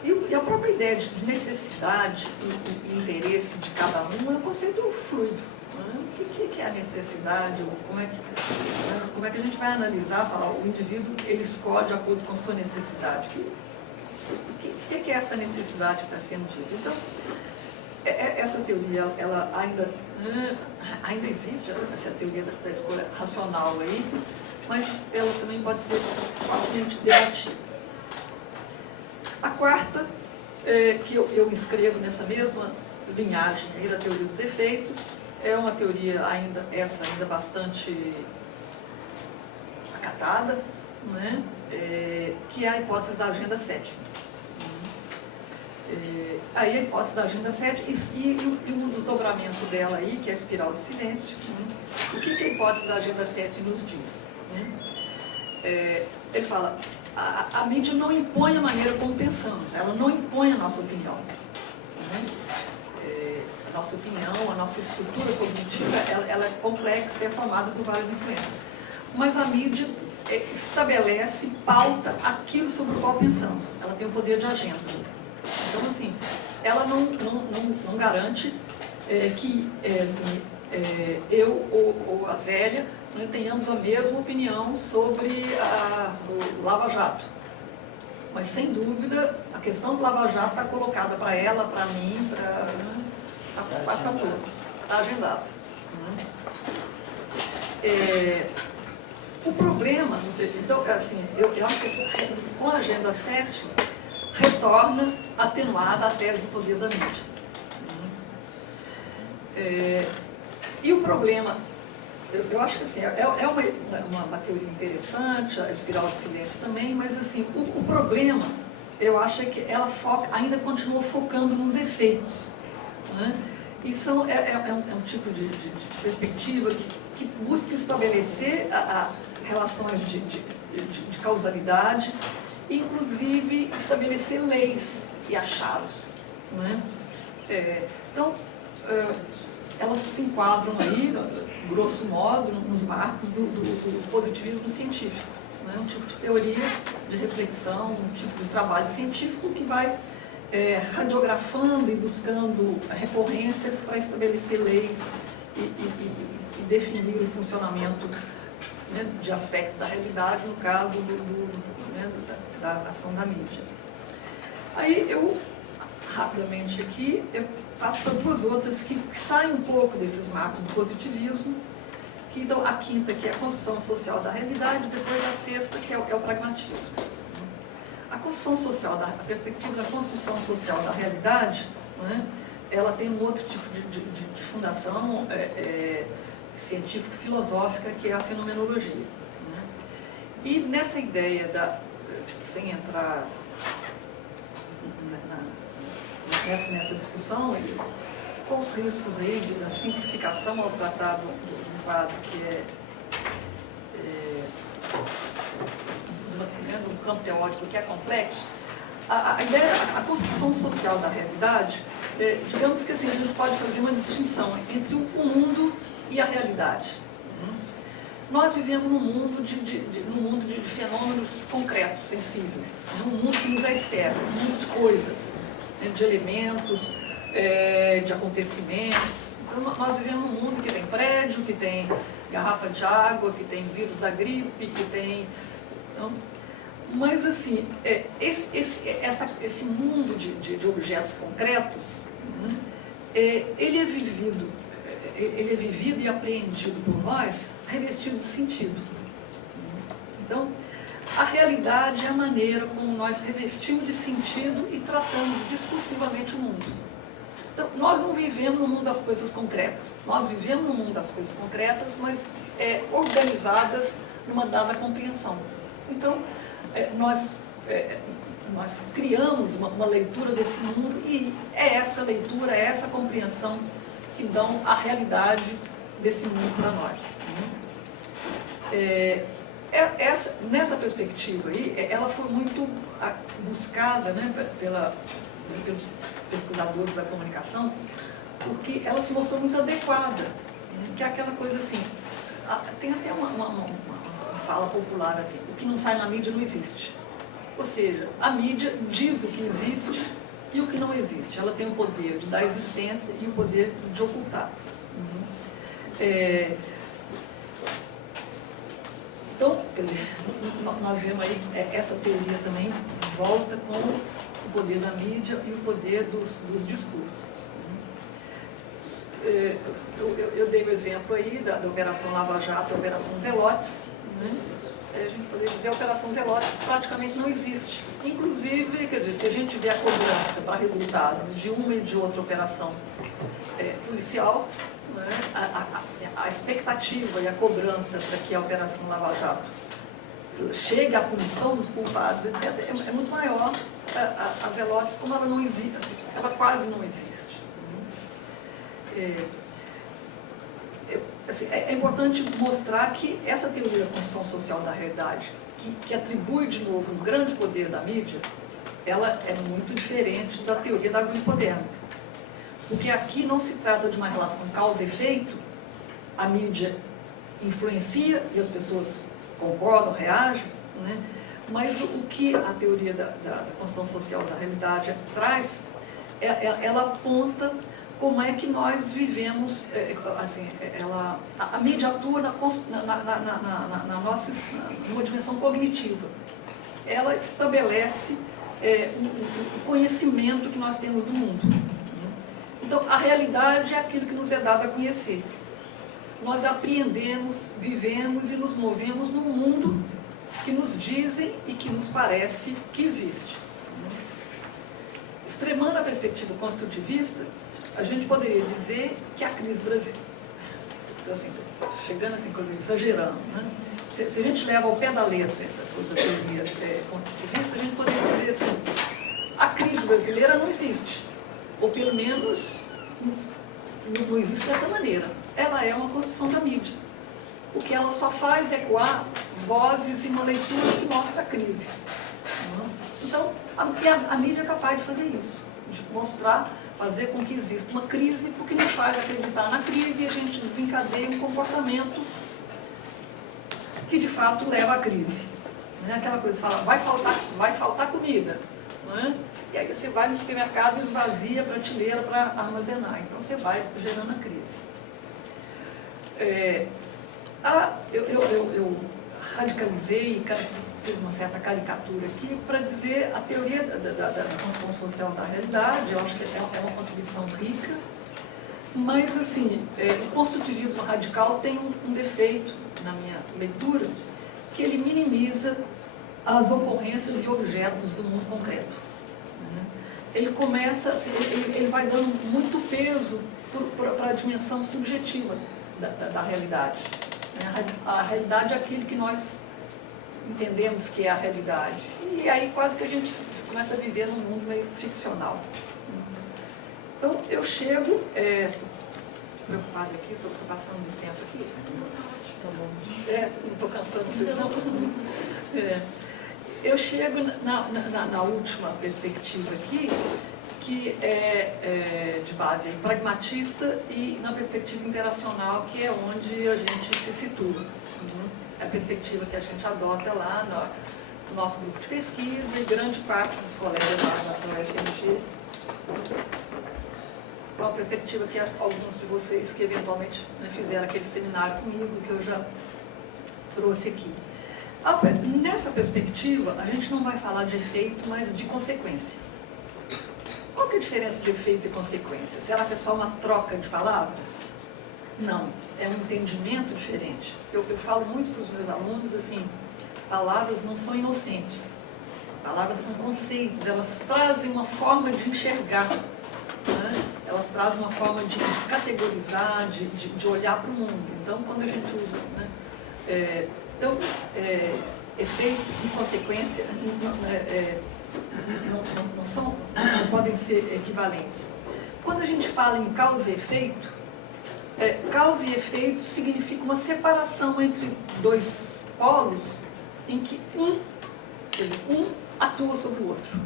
E a própria ideia de necessidade e interesse de cada um é um conceito fluido, né? O que é a necessidade? Como é que a gente vai analisar, falar, o indivíduo ele escolhe de acordo com a sua necessidade? O que é essa necessidade que está sendo dita? Então, essa teoria, ela ainda existe, essa teoria da escolha racional aí, mas ela também pode ser facilmente debatida. A quarta, que eu inscrevo nessa mesma linhagem aí da teoria dos efeitos, é uma teoria ainda bastante acatada, né? Que é a hipótese da agenda 7. Aí a hipótese da agenda 7 e um desdobramento dela aí, que é a espiral do silêncio. O que a hipótese da agenda 7 nos diz? Ele fala, a mídia não impõe a maneira como pensamos, ela não impõe a nossa opinião. A nossa opinião, a nossa estrutura cognitiva, ela é complexa e é formada por várias influências. Mas a mídia estabelece, pauta aquilo sobre o qual pensamos, ela tem o poder de agenda. Então, assim, ela não garante que eu ou a Zélia tenhamos a mesma opinião sobre o Lava Jato. Mas, sem dúvida, a questão do Lava Jato está colocada para ela, para mim, para todos. Está agendado. O problema, então, assim, eu acho que com a agenda 7, retorna atenuada a tese do poder da mídia. E o problema, eu acho que assim, é uma teoria interessante, a espiral de silêncio também, mas assim, o problema, eu acho que ela ainda continua focando nos efeitos, né? E é um tipo de perspectiva que busca estabelecer relações de causalidade, inclusive estabelecer leis e achados, né? Então, elas se enquadram aí, grosso modo, nos marcos do positivismo científico, né? Um tipo de teoria de reflexão, um tipo de trabalho científico que vai radiografando e buscando recorrências para estabelecer leis e definir o funcionamento, né, de aspectos da realidade, no caso da ação da mídia. Aí eu, rapidamente aqui, eu passo para duas outras que saem um pouco desses marcos do positivismo, então a quinta, que é a construção social da realidade, depois a sexta, que é o pragmatismo. A construção social, a perspectiva da construção social da realidade, né, ela tem um outro tipo de fundação científico-filosófica, que é a fenomenologia. Né? E nessa ideia, sem entrar nessa discussão, e com os riscos aí da simplificação ao tratar do quadro que do campo teórico que é complexo, a ideia, a construção social da realidade, digamos que assim, a gente pode fazer uma distinção entre o mundo e a realidade. Nós vivemos num mundo de fenômenos concretos, sensíveis, um mundo que nos é externo, um mundo de coisas, de elementos, de acontecimentos. Então, nós vivemos num mundo que tem prédio, que tem garrafa de água, que tem vírus da gripe, que tem... Então, mas, assim, esse mundo de objetos concretos, ele é vivido e apreendido por nós, revestido de sentido. Então, a realidade é a maneira como nós revestimos de sentido e tratamos discursivamente o mundo. Então, nós não vivemos no mundo das coisas concretas. Nós vivemos no mundo das coisas concretas, mas organizadas numa dada compreensão. Então, nós criamos uma leitura desse mundo e é essa leitura, é essa compreensão que dão a realidade desse mundo para nós. Nessa perspectiva aí, ela foi muito buscada, né, pelos pesquisadores da comunicação, porque ela se mostrou muito adequada, que é aquela coisa assim, tem até uma fala popular assim, o que não sai na mídia não existe. Ou seja, a mídia diz o que existe e o que não existe. Ela tem o poder de dar existência e o poder de ocultar. Então, quer dizer, nós vemos aí, essa teoria também volta com o poder da mídia e o poder dos discursos. Eu dei o exemplo aí da Operação Lava Jato e a Operação Zelotes. A gente poderia dizer que a Operação Zelotes praticamente não existe. Inclusive, quer dizer, se a gente vê a cobrança para resultados de uma e de outra operação policial, né, a expectativa e a cobrança para que a Operação Lava Jato chegue à punição dos culpados, etc., é muito maior. A Zelotes, como ela não existe, assim, ela quase não existe. Assim, é importante mostrar que essa teoria da construção social da realidade, que atribui de novo um grande poder da mídia, ela é muito diferente da teoria da agrohipodérmica. Porque aqui não se trata de uma relação causa e efeito, a mídia influencia e as pessoas concordam, reagem, né? Mas o que a teoria da construção social da realidade traz, ela aponta como é que nós vivemos, assim, a mídia atua numa dimensão cognitiva. Ela estabelece o conhecimento que nós temos do mundo. Então, a realidade é aquilo que nos é dado a conhecer. Nós apreendemos, vivemos e nos movemos num mundo que nos dizem e que nos parece que existe. Extremando a perspectiva construtivista, a gente poderia dizer que a crise brasileira, assim, chegando assim, exagerando, né? Se a gente leva ao pé da letra essa coisa da teoria construtivista, a gente poderia dizer assim, a crise brasileira não existe, ou pelo menos não existe dessa maneira. Ela é uma construção da mídia. O que ela só faz é ecoar vozes e uma leitura que mostra a crise. Então, a mídia é capaz de fazer isso, de mostrar, fazer com que exista uma crise, porque nos faz acreditar na crise e a gente desencadeia um comportamento que de fato leva à crise. Não é aquela coisa que fala, vai faltar comida. Não é? E aí você vai no supermercado e esvazia a prateleira para armazenar. Então você vai gerando a crise. Eu radicalizei, fiz uma certa caricatura aqui para dizer a teoria da construção social da realidade. Eu acho que é uma contribuição rica, mas assim, o construtivismo radical tem um defeito na minha leitura, que ele minimiza as ocorrências e objetos do mundo concreto. Ele começa, assim, ele vai dando muito peso para a dimensão subjetiva da realidade. A realidade é aquilo que nós entendemos que é a realidade. E aí quase que a gente começa a viver num mundo meio ficcional. Então, eu chego... preocupada aqui, estou passando muito tempo aqui. Tá bom. Não estou cansando vocês não. Eu chego na última perspectiva aqui, que é de base pragmatista, e na perspectiva interacional, que é onde a gente se situa. É a perspectiva que a gente adota lá no nosso grupo de pesquisa e grande parte dos colegas lá da UFMG. Uma perspectiva que alguns de vocês que eventualmente fizeram aquele seminário comigo, que eu já trouxe aqui. Nessa perspectiva, a gente não vai falar de efeito, mas de consequência. Qual que é a diferença de efeito e consequência? Será que é só uma troca de palavras? Não, é um entendimento diferente. Eu falo muito para os meus alunos assim, palavras não são inocentes. Palavras são conceitos, elas trazem uma forma de enxergar. Elas trazem uma forma de categorizar, de olhar para o mundo. Então, quando a gente usa... efeito e consequência não podem ser equivalentes. Quando a gente fala em causa e efeito, causa e efeito significa uma separação entre dois polos em que um atua sobre o outro.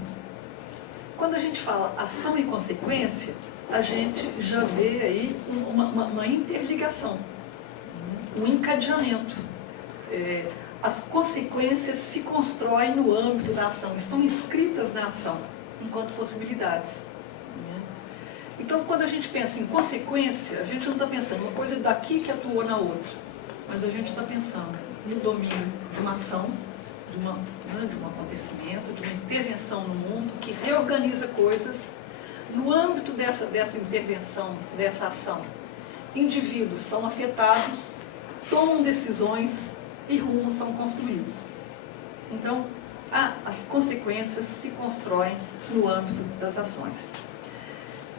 Quando a gente fala ação e consequência, a gente já vê aí uma interligação, um encadeamento. As consequências se constroem no âmbito da ação, estão inscritas na ação, enquanto possibilidades. Então, quando a gente pensa em consequência, a gente não está pensando uma coisa daqui que atuou na outra, mas a gente está pensando no domínio de uma ação, de um acontecimento, de uma intervenção no mundo que reorganiza coisas. No âmbito dessa intervenção, dessa ação, indivíduos são afetados, tomam decisões e rumos são construídos. Então, as consequências se constroem no âmbito das ações.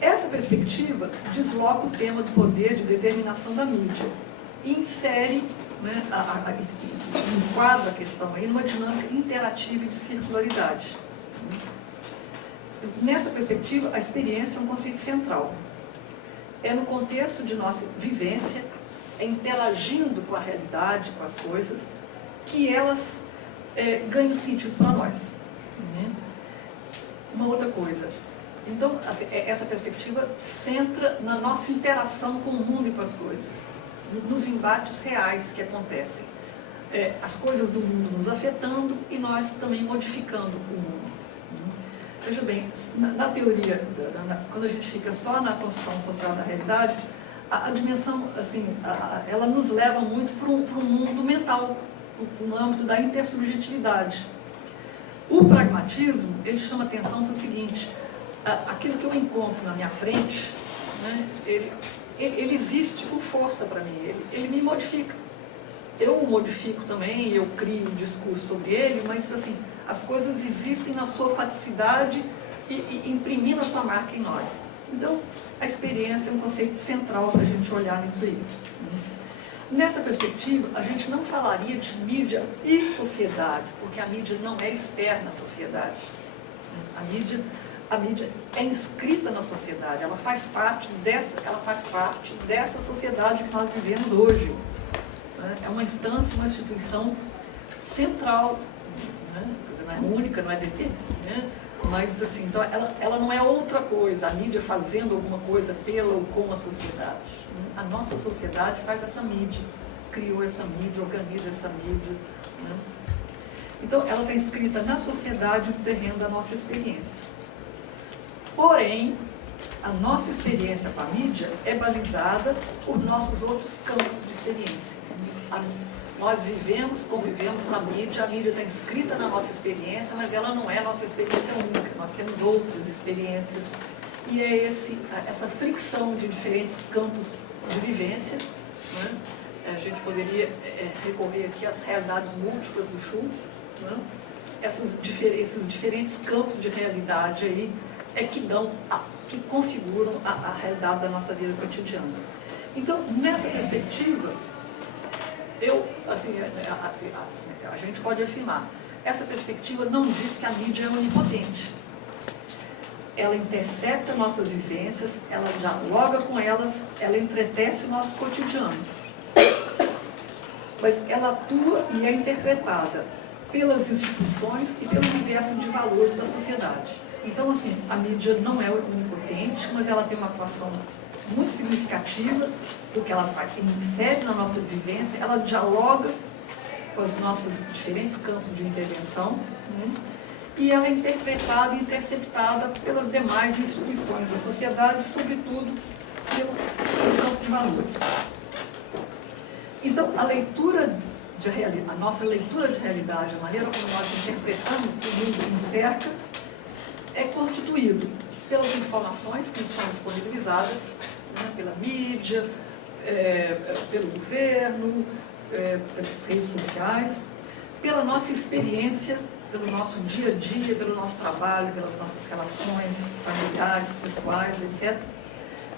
Essa perspectiva desloca o tema do poder de determinação da mídia e insere, enquadra a questão aí numa dinâmica interativa e de circularidade. Nessa perspectiva, a experiência é um conceito central. É no contexto de nossa vivência, interagindo com a realidade, com as coisas, que elas ganham sentido para nós. Uma outra coisa. Então, assim, essa perspectiva centra na nossa interação com o mundo e com as coisas, nos embates reais que acontecem. As coisas do mundo nos afetando e nós também modificando o mundo. Veja bem, na teoria, quando a gente fica só na construção social da realidade, a dimensão, assim, ela nos leva muito para um mundo mental, no âmbito da intersubjetividade. O pragmatismo, ele chama atenção para o seguinte: aquilo que eu encontro na minha frente, ele existe com força para mim, ele me modifica. Eu o modifico também, eu crio um discurso sobre ele, mas assim, as coisas existem na sua faticidade e imprimindo a sua marca em nós. Então, a experiência é um conceito central para a gente olhar nisso aí. Nessa perspectiva, a gente não falaria de mídia e sociedade, porque a mídia não é externa à sociedade. A mídia é inscrita na sociedade, ela faz parte dessa sociedade que nós vivemos hoje. É uma instância, uma instituição central, não é única, não é determinante, mas assim, então ela não é outra coisa, a mídia fazendo alguma coisa pela ou com a sociedade. A nossa sociedade faz essa mídia, criou essa mídia, organiza essa mídia. Então, ela está inscrita na sociedade, no terreno da nossa experiência. Porém, a nossa experiência com a mídia é balizada por nossos outros campos de experiência. Nós convivemos com a mídia está inscrita na nossa experiência, mas ela não é a nossa experiência única, nós temos outras experiências. E é essa fricção de diferentes campos de vivência. A gente poderia recorrer aqui às realidades múltiplas do Schultz, esses diferentes campos de realidade aí que configuram a realidade da nossa vida cotidiana. Então, nessa perspectiva, a gente pode afirmar, essa perspectiva não diz que a mídia é onipotente. Ela intercepta nossas vivências, ela dialoga com elas, ela entretece o nosso cotidiano. Mas ela atua e é interpretada pelas instituições e pelo universo de valores da sociedade. Então, assim, a mídia não é onipotente, mas ela tem uma atuação muito significativa, porque ela insere na nossa vivência, ela dialoga com os nossos diferentes campos de intervenção, né? E ela é interpretada e interceptada pelas demais instituições da sociedade, sobretudo pelo campo de valores. Então, a nossa leitura de realidade, a maneira como nós interpretamos o mundo que nos cerca, é constituído pelas informações que nos são disponibilizadas, né, pela mídia, pelo governo, pelas redes sociais, pela nossa experiência, pelo nosso dia a dia, pelo nosso trabalho, pelas nossas relações familiares, pessoais, etc.,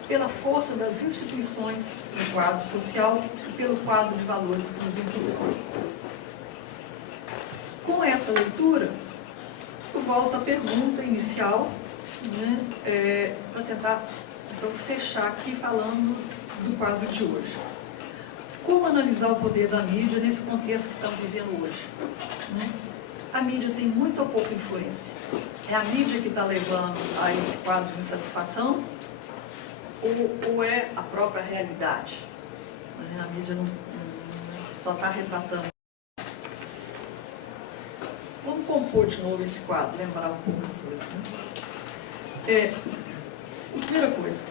pela força das instituições do quadro social e pelo quadro de valores que nos impulsionam. Com essa leitura, eu volto à pergunta inicial, né, para tentar então, fechar aqui falando do quadro de hoje. Como analisar o poder da mídia nesse contexto que estamos vivendo hoje? Né? A mídia tem muita ou pouca influência. É a mídia que está levando a esse quadro de insatisfação ou é a própria realidade? A mídia não só está retratando. Vamos compor de novo esse quadro, lembrar um pouco as coisas. Né? Primeira coisa,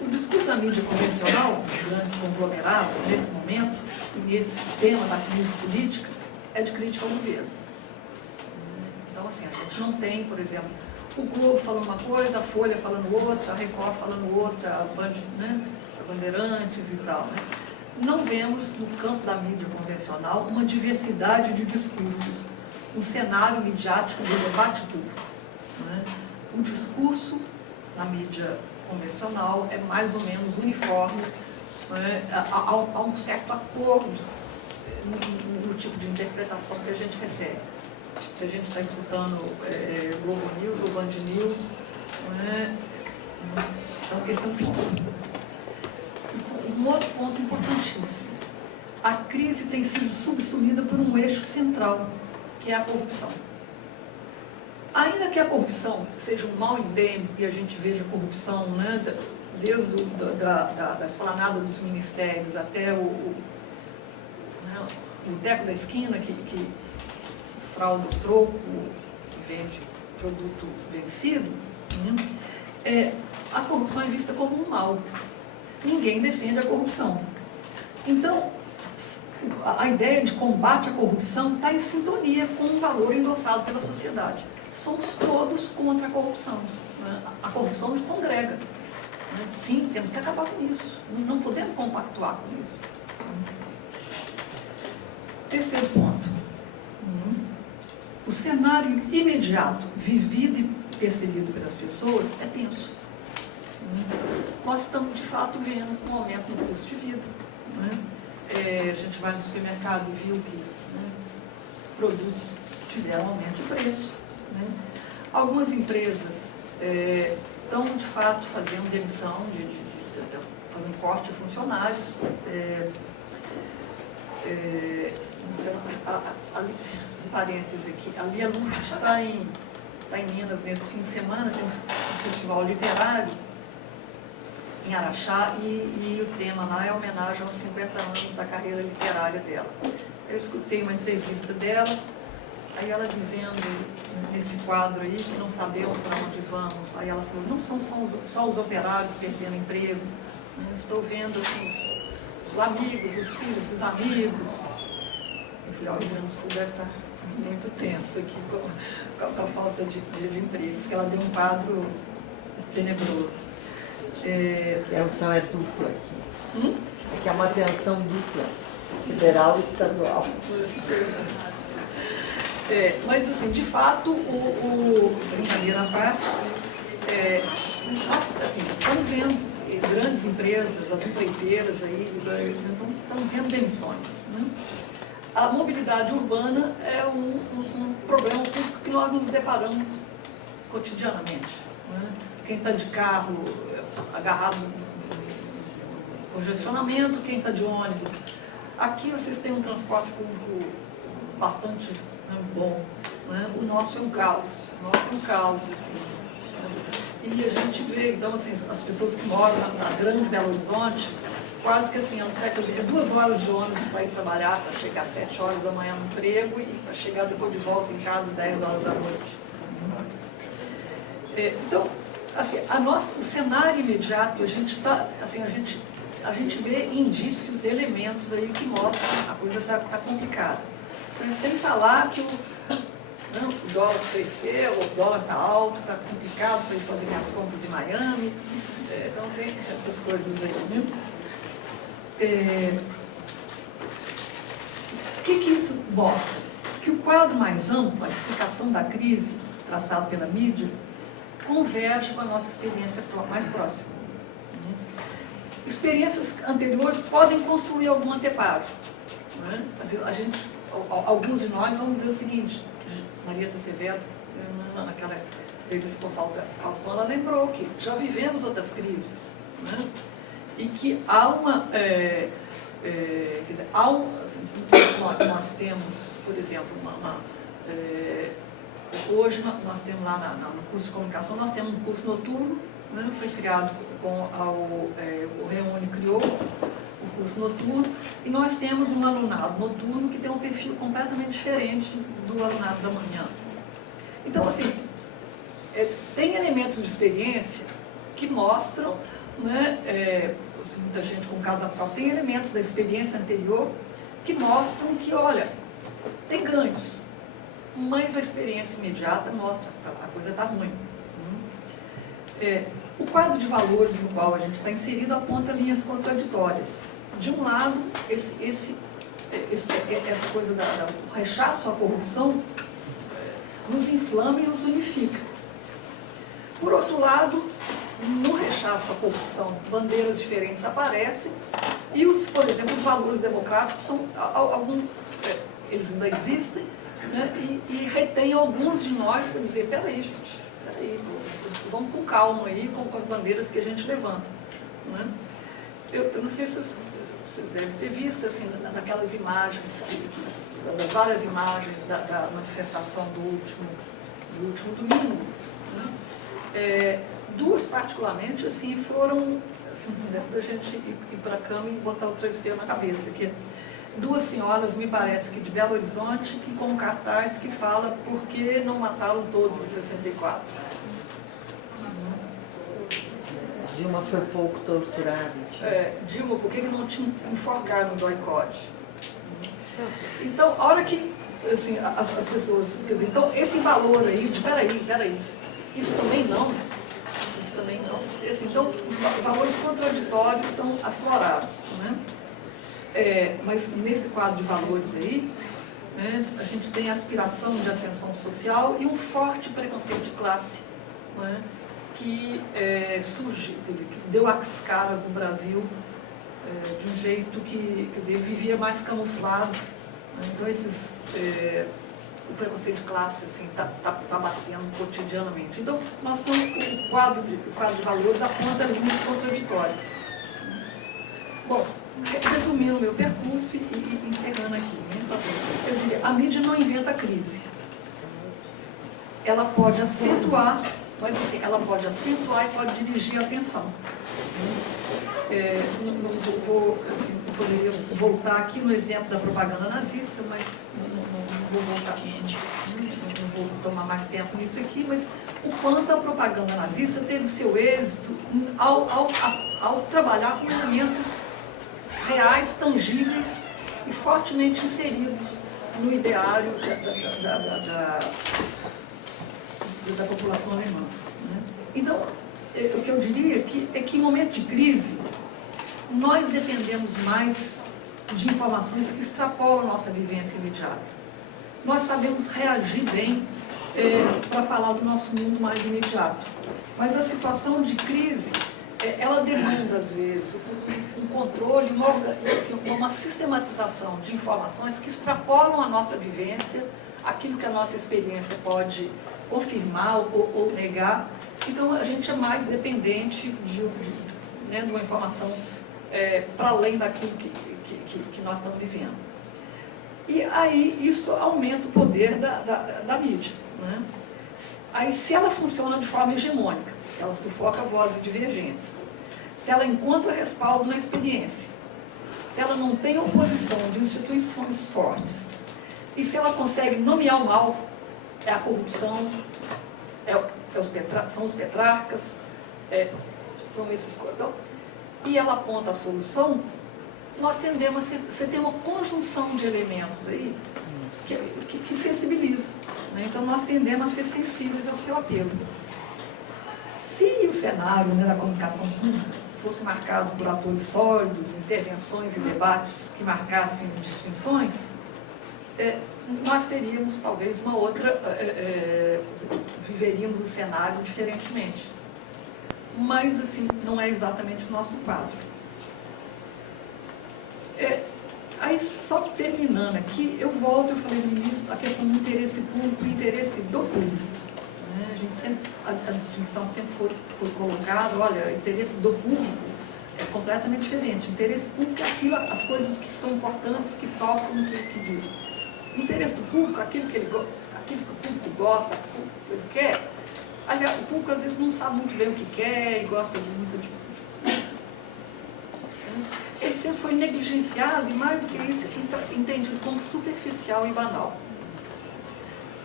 o discurso da mídia convencional, dos grandes conglomerados, nesse momento, nesse tema da crise política, é de crítica ao governo. Então, assim, a gente não tem, por exemplo, o Globo falando uma coisa, a Folha falando outra, a Record falando outra, a Bandeirantes e tal. Né? Não vemos, no campo da mídia convencional, uma diversidade de discursos, um cenário midiático de debate público. Né? O discurso na mídia convencional é mais ou menos uniforme, né? Há um certo acordo no tipo de interpretação que a gente recebe. Se a gente está escutando Globo News ou Band News, né? Então esse é um ponto. Um outro ponto importantíssimo. A crise tem sido subsumida por um eixo central, que é a corrupção. Ainda que a corrupção seja um mal endêmico e a gente veja corrupção, né, desde da esplanada dos ministérios até o boteco da esquina que frauda o troco, que vende produto vencido, né, a corrupção é vista como um mal. Ninguém defende a corrupção. Então, a ideia de combate à corrupção está em sintonia com o valor endossado pela sociedade. Somos todos contra a corrupção. Né? A corrupção nos congrega. Né? Sim, temos que acabar com isso. Não podemos compactuar com isso. Terceiro ponto. O cenário imediato, vivido e percebido pelas pessoas, é tenso. Nós estamos, de fato, vendo um aumento no custo de vida. Né? A gente vai no supermercado e viu que produtos tiveram aumento de preço. Né? Algumas empresas estão, de fato, fazendo demissão, fazendo corte de funcionários. Um parêntese aqui, ali a Luft está em Minas nesse fim de semana, tem um festival literário em Araxá e o tema lá é homenagem aos 50 anos da carreira literária dela. Eu escutei uma entrevista dela, aí ela dizendo nesse quadro aí que não sabemos para onde vamos, aí ela falou, não são só os operários perdendo emprego, eu estou vendo assim, os amigos, os filhos dos amigos. Eu falei, o Rio Grande do Sul deve estar muito tenso aqui com a falta de emprego, porque ela deu um quadro tenebroso. A tensão é dupla aqui. Aqui é uma tensão dupla, federal e estadual. Mas, assim, de fato, brincadeira à parte, nós, assim, estamos vendo grandes empresas, as empreiteiras aí, estão vendo demissões, né? A mobilidade urbana é um problema que nós nos deparamos cotidianamente, né? Quem está de carro agarrado no congestionamento, quem está de ônibus. Aqui vocês têm um transporte público bastante, né, bom, né? O nosso é um caos, assim. E a gente vê, então, assim, as pessoas que moram na grande Belo Horizonte, quase que assim, elas pegam 2 horas de ônibus para ir trabalhar, para chegar às 7 horas da manhã no emprego e para chegar depois de volta em casa às 10 horas da noite. Então, assim, o cenário imediato, a gente está, assim, a gente vê indícios, elementos aí que mostram que a coisa está complicada. Então, sem falar que o dólar cresceu, o dólar está alto, está complicado para ir fazer minhas compras em Miami. Então tem essas coisas aí, né? O que isso mostra? Que o quadro mais amplo, a explicação da crise traçada pela mídia, converge com a nossa experiência mais próxima. Experiências anteriores podem construir algum anteparo. Né? Assim, alguns de nós vamos dizer o seguinte: Marieta Severo, naquela entrevista com Faustão, ela lembrou que já vivemos outras crises, né? E que há uma... quer dizer, nós temos, por exemplo, hoje nós temos lá no curso de comunicação, nós temos um curso noturno, né? Foi criado o Reúne criou o curso noturno, e nós temos um alunado noturno que tem um perfil completamente diferente do alunado da manhã. Então, assim, tem elementos de experiência que mostram, né, muita gente com casa própria, tem elementos da experiência anterior que mostram que, olha, tem ganhos, mas a experiência imediata mostra que a coisa está ruim. O quadro de valores no qual a gente está inserido aponta linhas contraditórias. De um lado, essa coisa do rechaço à corrupção nos inflama e nos unifica. Por outro lado, no rechaço à corrupção, bandeiras diferentes aparecem e, por exemplo, os valores democráticos são eles ainda existem, né, e retém alguns de nós para dizer: peraí, gente, vamos com calma aí com as bandeiras que a gente levanta. Né? Eu não sei se vocês devem ter visto, assim, naquelas imagens, das várias imagens da manifestação do último domingo, né? 2 particularmente, assim, foram, assim, da gente ir para a cama e botar o travesseiro na cabeça, que 2 senhoras, me parece que de Belo Horizonte, que com um cartaz que fala: por que não mataram todos em 64? Dilma foi pouco torturada. Dilma, por que não te enforcaram no doicode? Então, a hora que, assim, as pessoas, quer dizer, então esse valor aí de peraí, isso também não. Assim, então, os valores contraditórios estão aflorados, né? Mas nesse quadro de valores aí, né, a gente tem a aspiração de ascensão social e um forte preconceito de classe, né, que surgiu, quer dizer, que deu as caras no Brasil de um jeito que, quer dizer, vivia mais camuflado. Né? Então, o preconceito de classe assim tá batendo cotidianamente. Então, nós temos o quadro de valores aponta linhas contraditórias. Bom, resumindo o meu percurso e encerrando aqui, né? Eu diria: a mídia não inventa crise. Ela pode acentuar, mas assim, ela pode acentuar e pode dirigir a atenção. Eu poderia voltar aqui no exemplo da propaganda nazista, mas não vou voltar aqui. Não vou tomar mais tempo nisso aqui, mas o quanto a propaganda nazista teve seu êxito ao trabalhar com elementos reais, tangíveis e fortemente inseridos no ideário da população alemã. Né? Então, o que eu diria é que em momento de crise, nós dependemos mais de informações que extrapolam a nossa vivência imediata. nós sabemos reagir bem para falar do nosso mundo mais imediato. Mas a situação de crise, ela demanda, às vezes, um controle, uma sistematização de informações que extrapolam a nossa vivência, aquilo que a nossa experiência pode confirmar ou negar. Então, a gente é mais dependente de uma informação para além daquilo que nós estamos vivendo. E aí, isso aumenta o poder da mídia, né? Aí, se ela funciona de forma hegemônica, se ela sufoca vozes divergentes, se ela encontra respaldo na experiência, se ela não tem oposição de instituições fortes, e se ela consegue nomear o mal, é a corrupção, são os petrarcas, são esses coisas, e ela aponta a solução, nós tendemos você tem uma conjunção de elementos aí que sensibiliza, né? Então nós tendemos a ser sensíveis ao seu apelo. Se o cenário, né, da comunicação pública fosse marcado por atores sólidos, intervenções e debates que marcassem distinções, nós teríamos talvez uma outra, viveríamos o cenário diferentemente. Mas, assim, não é exatamente o nosso quadro. Aí, só terminando aqui, eu falei no início, a questão do interesse público e interesse do público. Né? A gente sempre, a distinção sempre foi colocada, olha, interesse do público é completamente diferente. Interesse público é aquilo, as coisas que são importantes, que tocam, que dizem. Interesse do público, aquilo que o público gosta, aquilo que ele quer. Aliás, o público às vezes não sabe muito bem o que quer e gosta de muito de... Ele sempre foi negligenciado e, mais do que isso, entendido como superficial e banal.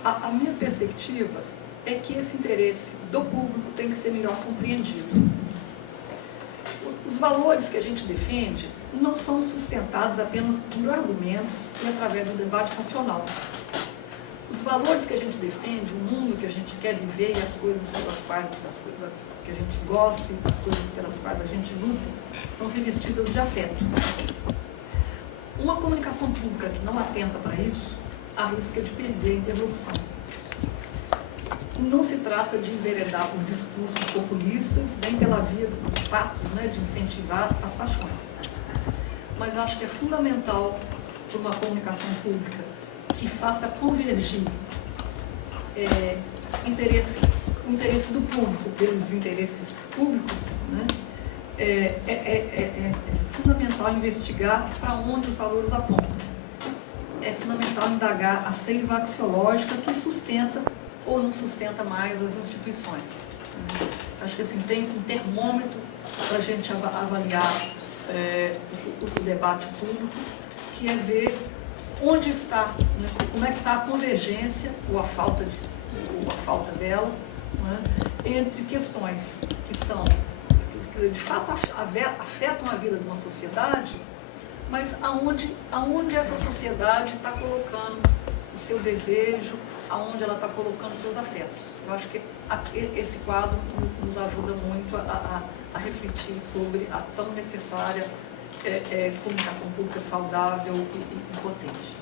A minha perspectiva é que esse interesse do público tem que ser melhor compreendido. Os valores que a gente defende não são sustentados apenas por argumentos e através do debate racional. Os valores que a gente defende, o mundo que a gente quer viver e as coisas pelas quais que a gente gosta e as coisas pelas quais a gente luta, são revestidas de afeto. Uma comunicação pública que não atenta para isso, arrisca de perder a interlocução. Não se trata de enveredar por discursos populistas, nem pela via de fatos, né, de incentivar as paixões. Mas eu acho que é fundamental para uma comunicação pública que faça convergir o interesse do público pelos interesses públicos, né? É fundamental investigar para onde os valores apontam. É fundamental indagar a seiva axiológica que sustenta ou não sustenta mais as instituições. Acho que assim, tem um termômetro para a gente avaliar o debate público, que é ver onde está, né, como é que está a convergência ou a falta dela, né, entre questões que são, que de fato afetam a vida de uma sociedade, mas aonde essa sociedade está colocando o seu desejo, aonde ela está colocando os seus afetos. Eu acho que esse quadro nos ajuda muito a refletir sobre a tão necessária comunicação pública saudável e potente.